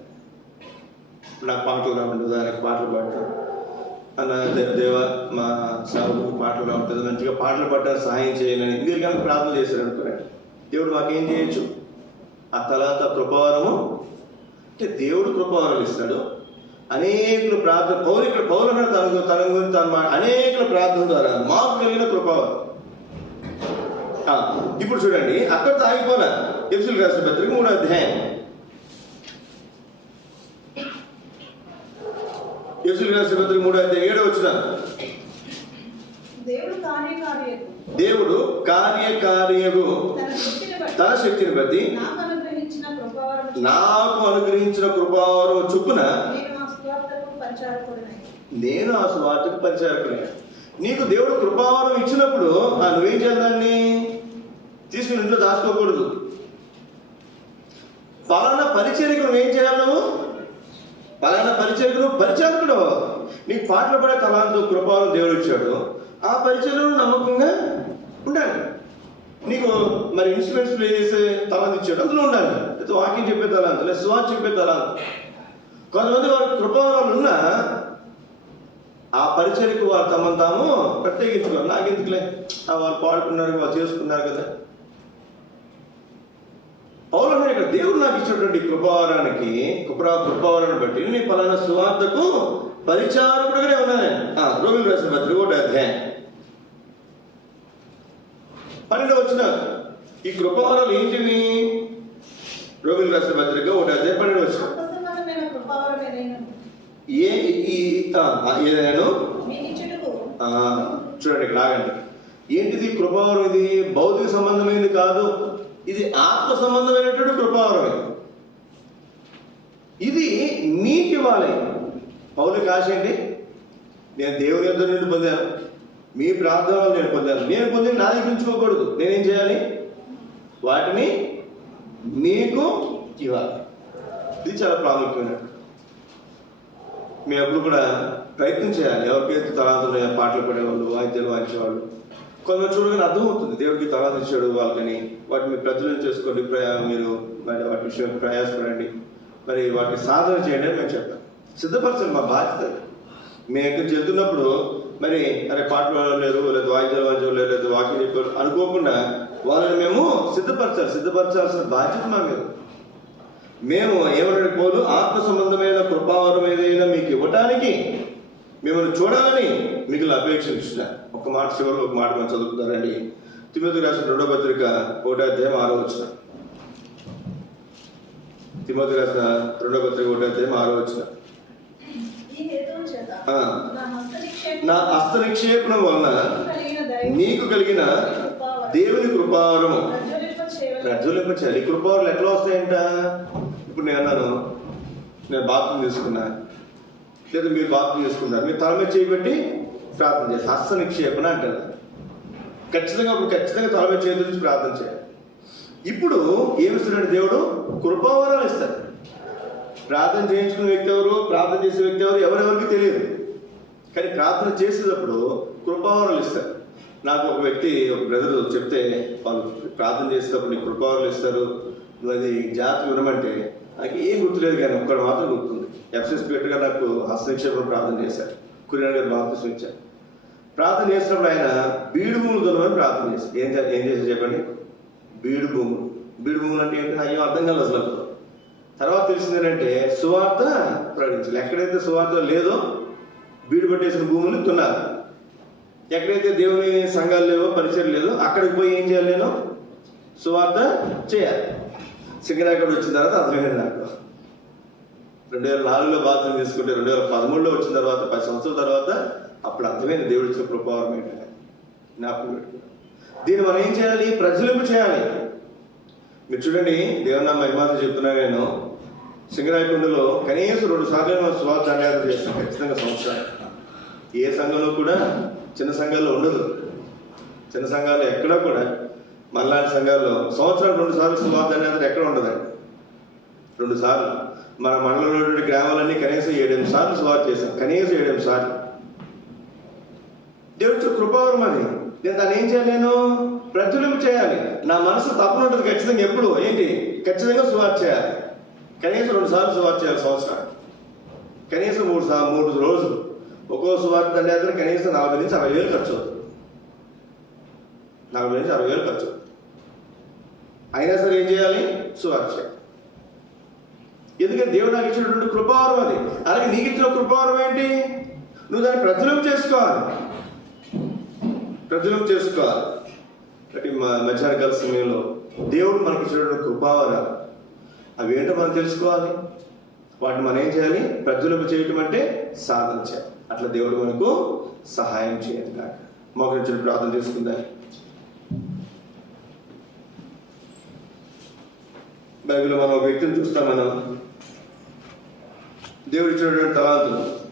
నాకు పాటలు రావండి, ఉదాహరణకు పాటలు పాడతాను అన్న, దేవ మా సాగుకు పాటలు రావుతుంది, మంచిగా పాటలు పాడటానికి సహాయం చేయాలని మీరు కనుక ప్రార్థన చేశారు అనుకోండి, దేవుడు మాకేం చేయొచ్చు? ఆ తలాంత కృపావరము అంటే దేవుడు కృపావరం ఇస్తాడు. అనేకులు ప్రార్థన, పౌరులు తన గురించి అనేకుల ప్రార్థన ద్వారా మాకు కలిగిన కృపావరం. ఇప్పుడు చూడండి, అక్కడ ఆగిపోలే. ఎఫెసీయులకు రాసిన పత్రిక 3వ అధ్యాయం. ఎఫెసీయులకు రాసిన పత్రిక 3వ అధ్యాయం 7వ వచనం. దేవుడు కార్యకార్యగు తన శక్తిని బట్టి నాకు అనుగ్రహించిన కృపావరం చొప్పున నేను ఆ సువార్తకు పరిచారకునే. నీకు దేవుడు కృపావరం ఇచ్చినప్పుడు నువ్వేం చేయాలి? దాన్ని తీసుకుని ఇంట్లో దాచుకోకూడదు. పలానా పరిచర్యకు నువ్వేం చేయాలి? నువ్వు పలానా పరిచర్యకు నువ్వు పరిచారకుడు. నీకు పాటలు పడే తలాంతో కృపావరం దేవుడు ఇచ్చాడు. ఆ పరిచర్యలో నమ్మకంగా ఉండాలి. నీకు మరి ఇన్స్ట్రుమెంట్స్ ప్లే చేసే తలాంత ఇచ్చాడు, అందులో ఉండాలి. లేదా వాకింగ్ చెప్పే తలాంత, లేదా సువార్త చెప్పే తలాంత. కొంతమంది వారికి కృపావరాలు ఉన్నా ఆ పరిచర్యకు వారు తమను తాము ప్రత్యేకించుకోరు. నాకెందుకులే, వాళ్ళు పాడుకున్నారు, వాళ్ళు చేసుకున్నారు కదా. పౌలు అన్నాడు ఇక్కడ, దేవుడు నాకు ఇచ్చినటువంటి కృపావరానికి కృపావరాన్ని బట్టి నేను పలానా సువార్తకు పరిచారకుడుగానే ఉన్నాను. రోమిలకు రాసిన పత్రిక 1వ అధ్యాయం 12వ వచనం. ఈ కృపావరాలు ఏంటివి? రోమిలకు రాసిన పత్రిక 1వ అధ్యాయం 12వ వచనం. ఏదైనా చూడండి ఇక్కడ ఆగండి. ఏంటిది కృపావరం? ఇది భౌతిక సంబంధమైనది కాదు, ఇది ఆత్మ సంబంధమైనటువంటి కృపావరం. ఇది నీకు ఇవ్వాలి. పౌలుకి ఆశ ఏంటి? నేను దేవుని యొద్ద నుండి పొందాను, మీ ప్రార్థనలు నేను పొందాను. నేను పొంది నా దగ్గర ఉంచుకోకూడదు. నేనేం చేయాలి? వాటిని మీకు ఇవ్వాలి. ఇది చాలా ప్రాముఖ్యమైనది. మేము ఎప్పుడు కూడా ప్రయత్నం చేయాలి. ఎవరికైతే తలాంతులు పాటలు పడేవాళ్ళు, వాయిద్యాలు వాయించేవాళ్ళు, కొంతమంది చూడగానే అర్థమవుతుంది దేవుడికి తలాంతులు ఇచ్చాడు వాళ్ళకని. వాటిని మీరు ప్రజలను చేసుకోండి, మీరు మరి వాటి విషయం ప్రయాసపడండి, మరి వాటిని సాధన చేయండి అని మేము చెప్పాం. సిద్ధపరచండి, మా బాధ్యత. మేము ఎక్కడికి వెళ్తున్నప్పుడు మరి అరే పాటలు లేరు, లేదా వాయిద్యాలు వాయించలేదు, లేదా వాకింగ్ చెప్పారు అనుకోకుండా వాళ్ళని మేము సిద్ధపరచాల్సిన బాధ్యత మా మీద. మేము ఏమన్నా పోలు ఆత్మ సంబంధమైన కృపావరం ఏదైనా మీకు ఇవ్వటానికి మిమ్మల్ని చూడాలని మీకు అపేక్షించిన ఒక మాట, చివరిలో ఒక మాట మనం చదువుతారండి. తిమోతికి రాసిన 2వ పత్రిక 1వ అధ్యాయం 6వ వచనం. తిమోతికి రాసిన 2వ పత్రిక 1వ అధ్యాయం 6వ వచనం. నా హస్త నిక్షేపణ వలన నీకు కలిగిన దేవుని కృపావరము ప్రజ్వలింపచేయాలి. కృపావరాలు ఎట్లా వస్తాయంట? ఇప్పుడు నేను అన్నాను, నేను బాప్తిజం తీసుకున్నా, లేదా మీరు బాప్తిజం తీసుకున్నారు, మీరు తల మీద చేయబెట్టి ప్రార్థన చేయాలి. హస్త నిక్షేపణ అంటారు. ఖచ్చితంగా తల మీద చేతి నుంచి ప్రార్థన చేయాలి. ఇప్పుడు ఏమిస్తున్నాడు దేవుడు? కృపావరాలు ఇస్తాడు. ప్రార్థన చేయించుకునే వ్యక్తి ఎవరు, ప్రార్థన చేసే వ్యక్తి ఎవరు, ఎవరెవరికి తెలియదు. కానీ ప్రార్థన చేసేటప్పుడు కృపావరాలు ఇస్తారు. నాకు ఒక వ్యక్తి, ఒక బ్రదర్ చెప్తే, వాళ్ళు ప్రార్థన చేసేటప్పుడు నీకు కృపావరాలు ఇస్తారు, నువ్వు అది జాగ్రత్త వినమంటే నాకు ఏం గుర్తులేదు, కానీ ఒక్కడు మాత్రం గుర్తుంది. ఎఫ్ఎస్ పీటర్ గారు నాకు హస్తనిక్షేపం ప్రార్థన చేశారు, కురియన్ గారు బాప్తిసం ఇచ్చారు. ప్రార్థన చేసినప్పుడు ఆయన బీడు భూములు దొరకని ప్రార్థన చేశారు. ఏం చేసి చెప్పండి? బీడు భూములు అంటే ఏంటి? నాకు ఏం అర్థం కాలేదు అసలు. తర్వాత తెలిసింది ఏంటంటే సువార్త ప్రకటించాలి. ఎక్కడైతే సువార్త లేదో బీడు పట్టేసిన భూములు తున్నారు. ఎక్కడైతే దేవుని సంఘాలు లేవో, పరిచయం లేదో అక్కడికి పోయి ఏం చేయాలి? నేను సువార్త చేయాలి. సింగరాగడ్ వచ్చిన తర్వాత అర్థమైంది నాకు. 2004లో బాధ్యత తీసుకుంటే 2013లో వచ్చిన తర్వాత 10 సంవత్సరాల తర్వాత అప్పుడు అర్థమైంది దేవుడు ఇచ్చిన కృపావరం ఏంటంటే. జ్ఞాపకం పెట్టుకున్నాను. దీన్ని మనం ఏం చేయాలి? ప్రజలకు చేయాలి. మీరు చూడండి, దేవుని మహిమాతో చెప్తున్నా, నేను సింగరాయకొండలో కనీసం 2 సార్లు మనం సువార్త దండయాత్ర చేస్తాం ఖచ్చితంగా సంవత్సరాలు. ఏ సంఘంలో కూడా చిన్న సంఘాల్లో ఉండదు. చిన్న సంఘాలు ఎక్కడా కూడా, మనలాంటి సంఘాల్లో సంవత్సరాలు 2 సార్లు సువార్త దండయాత్ర ఎక్కడ ఉండదండి. 2 సార్లు. మన మండలంలో ఉన్నటువంటి గ్రామాలన్నీ కనీసం 7-8 సార్లు సువార్త చేస్తాం. కనీసం 7-8 సార్లు. దేవుడు కృపావరం అది. నేను దాన్ని ఏం చేయాలి? నేను ప్రజ్వలింపు చేయాలి. నా మనసు తప్పన ఉంటుంది ఖచ్చితంగా. ఎప్పుడు ఏంటి? ఖచ్చితంగా సువార్త చేయాలి. కనీసం 2 సార్లు సువార్త చేయాలి సంవత్సరాలు. కనీసం 3 రోజులు. ఒక్కో సువార్త దండయాత్ర కనీసం 40 నుంచి 60 వేలు ఖర్చు అవుతుంది. 40 నుంచి 60 వేలు ఖర్చు అవుతుంది. అయినా సరే ఏం చేయాలి? సువార్త చేయాలి. ఎందుకంటే దేవుడు నాకు ఇచ్చినటువంటి కృపావరం అది. అలాగే నీకు ఇచ్చిన కృపావరం ఏంటి? నువ్వు దాన్ని ప్రజ్వలింపు చేసుకోవాలి. ప్రజ్వలింపు చేసుకోవాలి. కాబట్టి మధ్యాహ్న కాల సమయంలో దేవుడు మనకి ఇచ్చినటువంటి కృపావరాలు అవి ఏంటో మనం తెలుసుకోవాలి. వాటిని మనం ఏం చేయాలి? ప్రజలకు చేయటం అంటే సాధన చేయాలి. అట్లా దేవుడు మనకు సహాయం చేయాలి కాక. మోకరించి ప్రార్థన చేసుకుందాం. బైబిల్లో మనం ఒక వ్యక్తిని చూస్తాం. మనం దేవుడు ఇచ్చినటువంటి తలాంతులు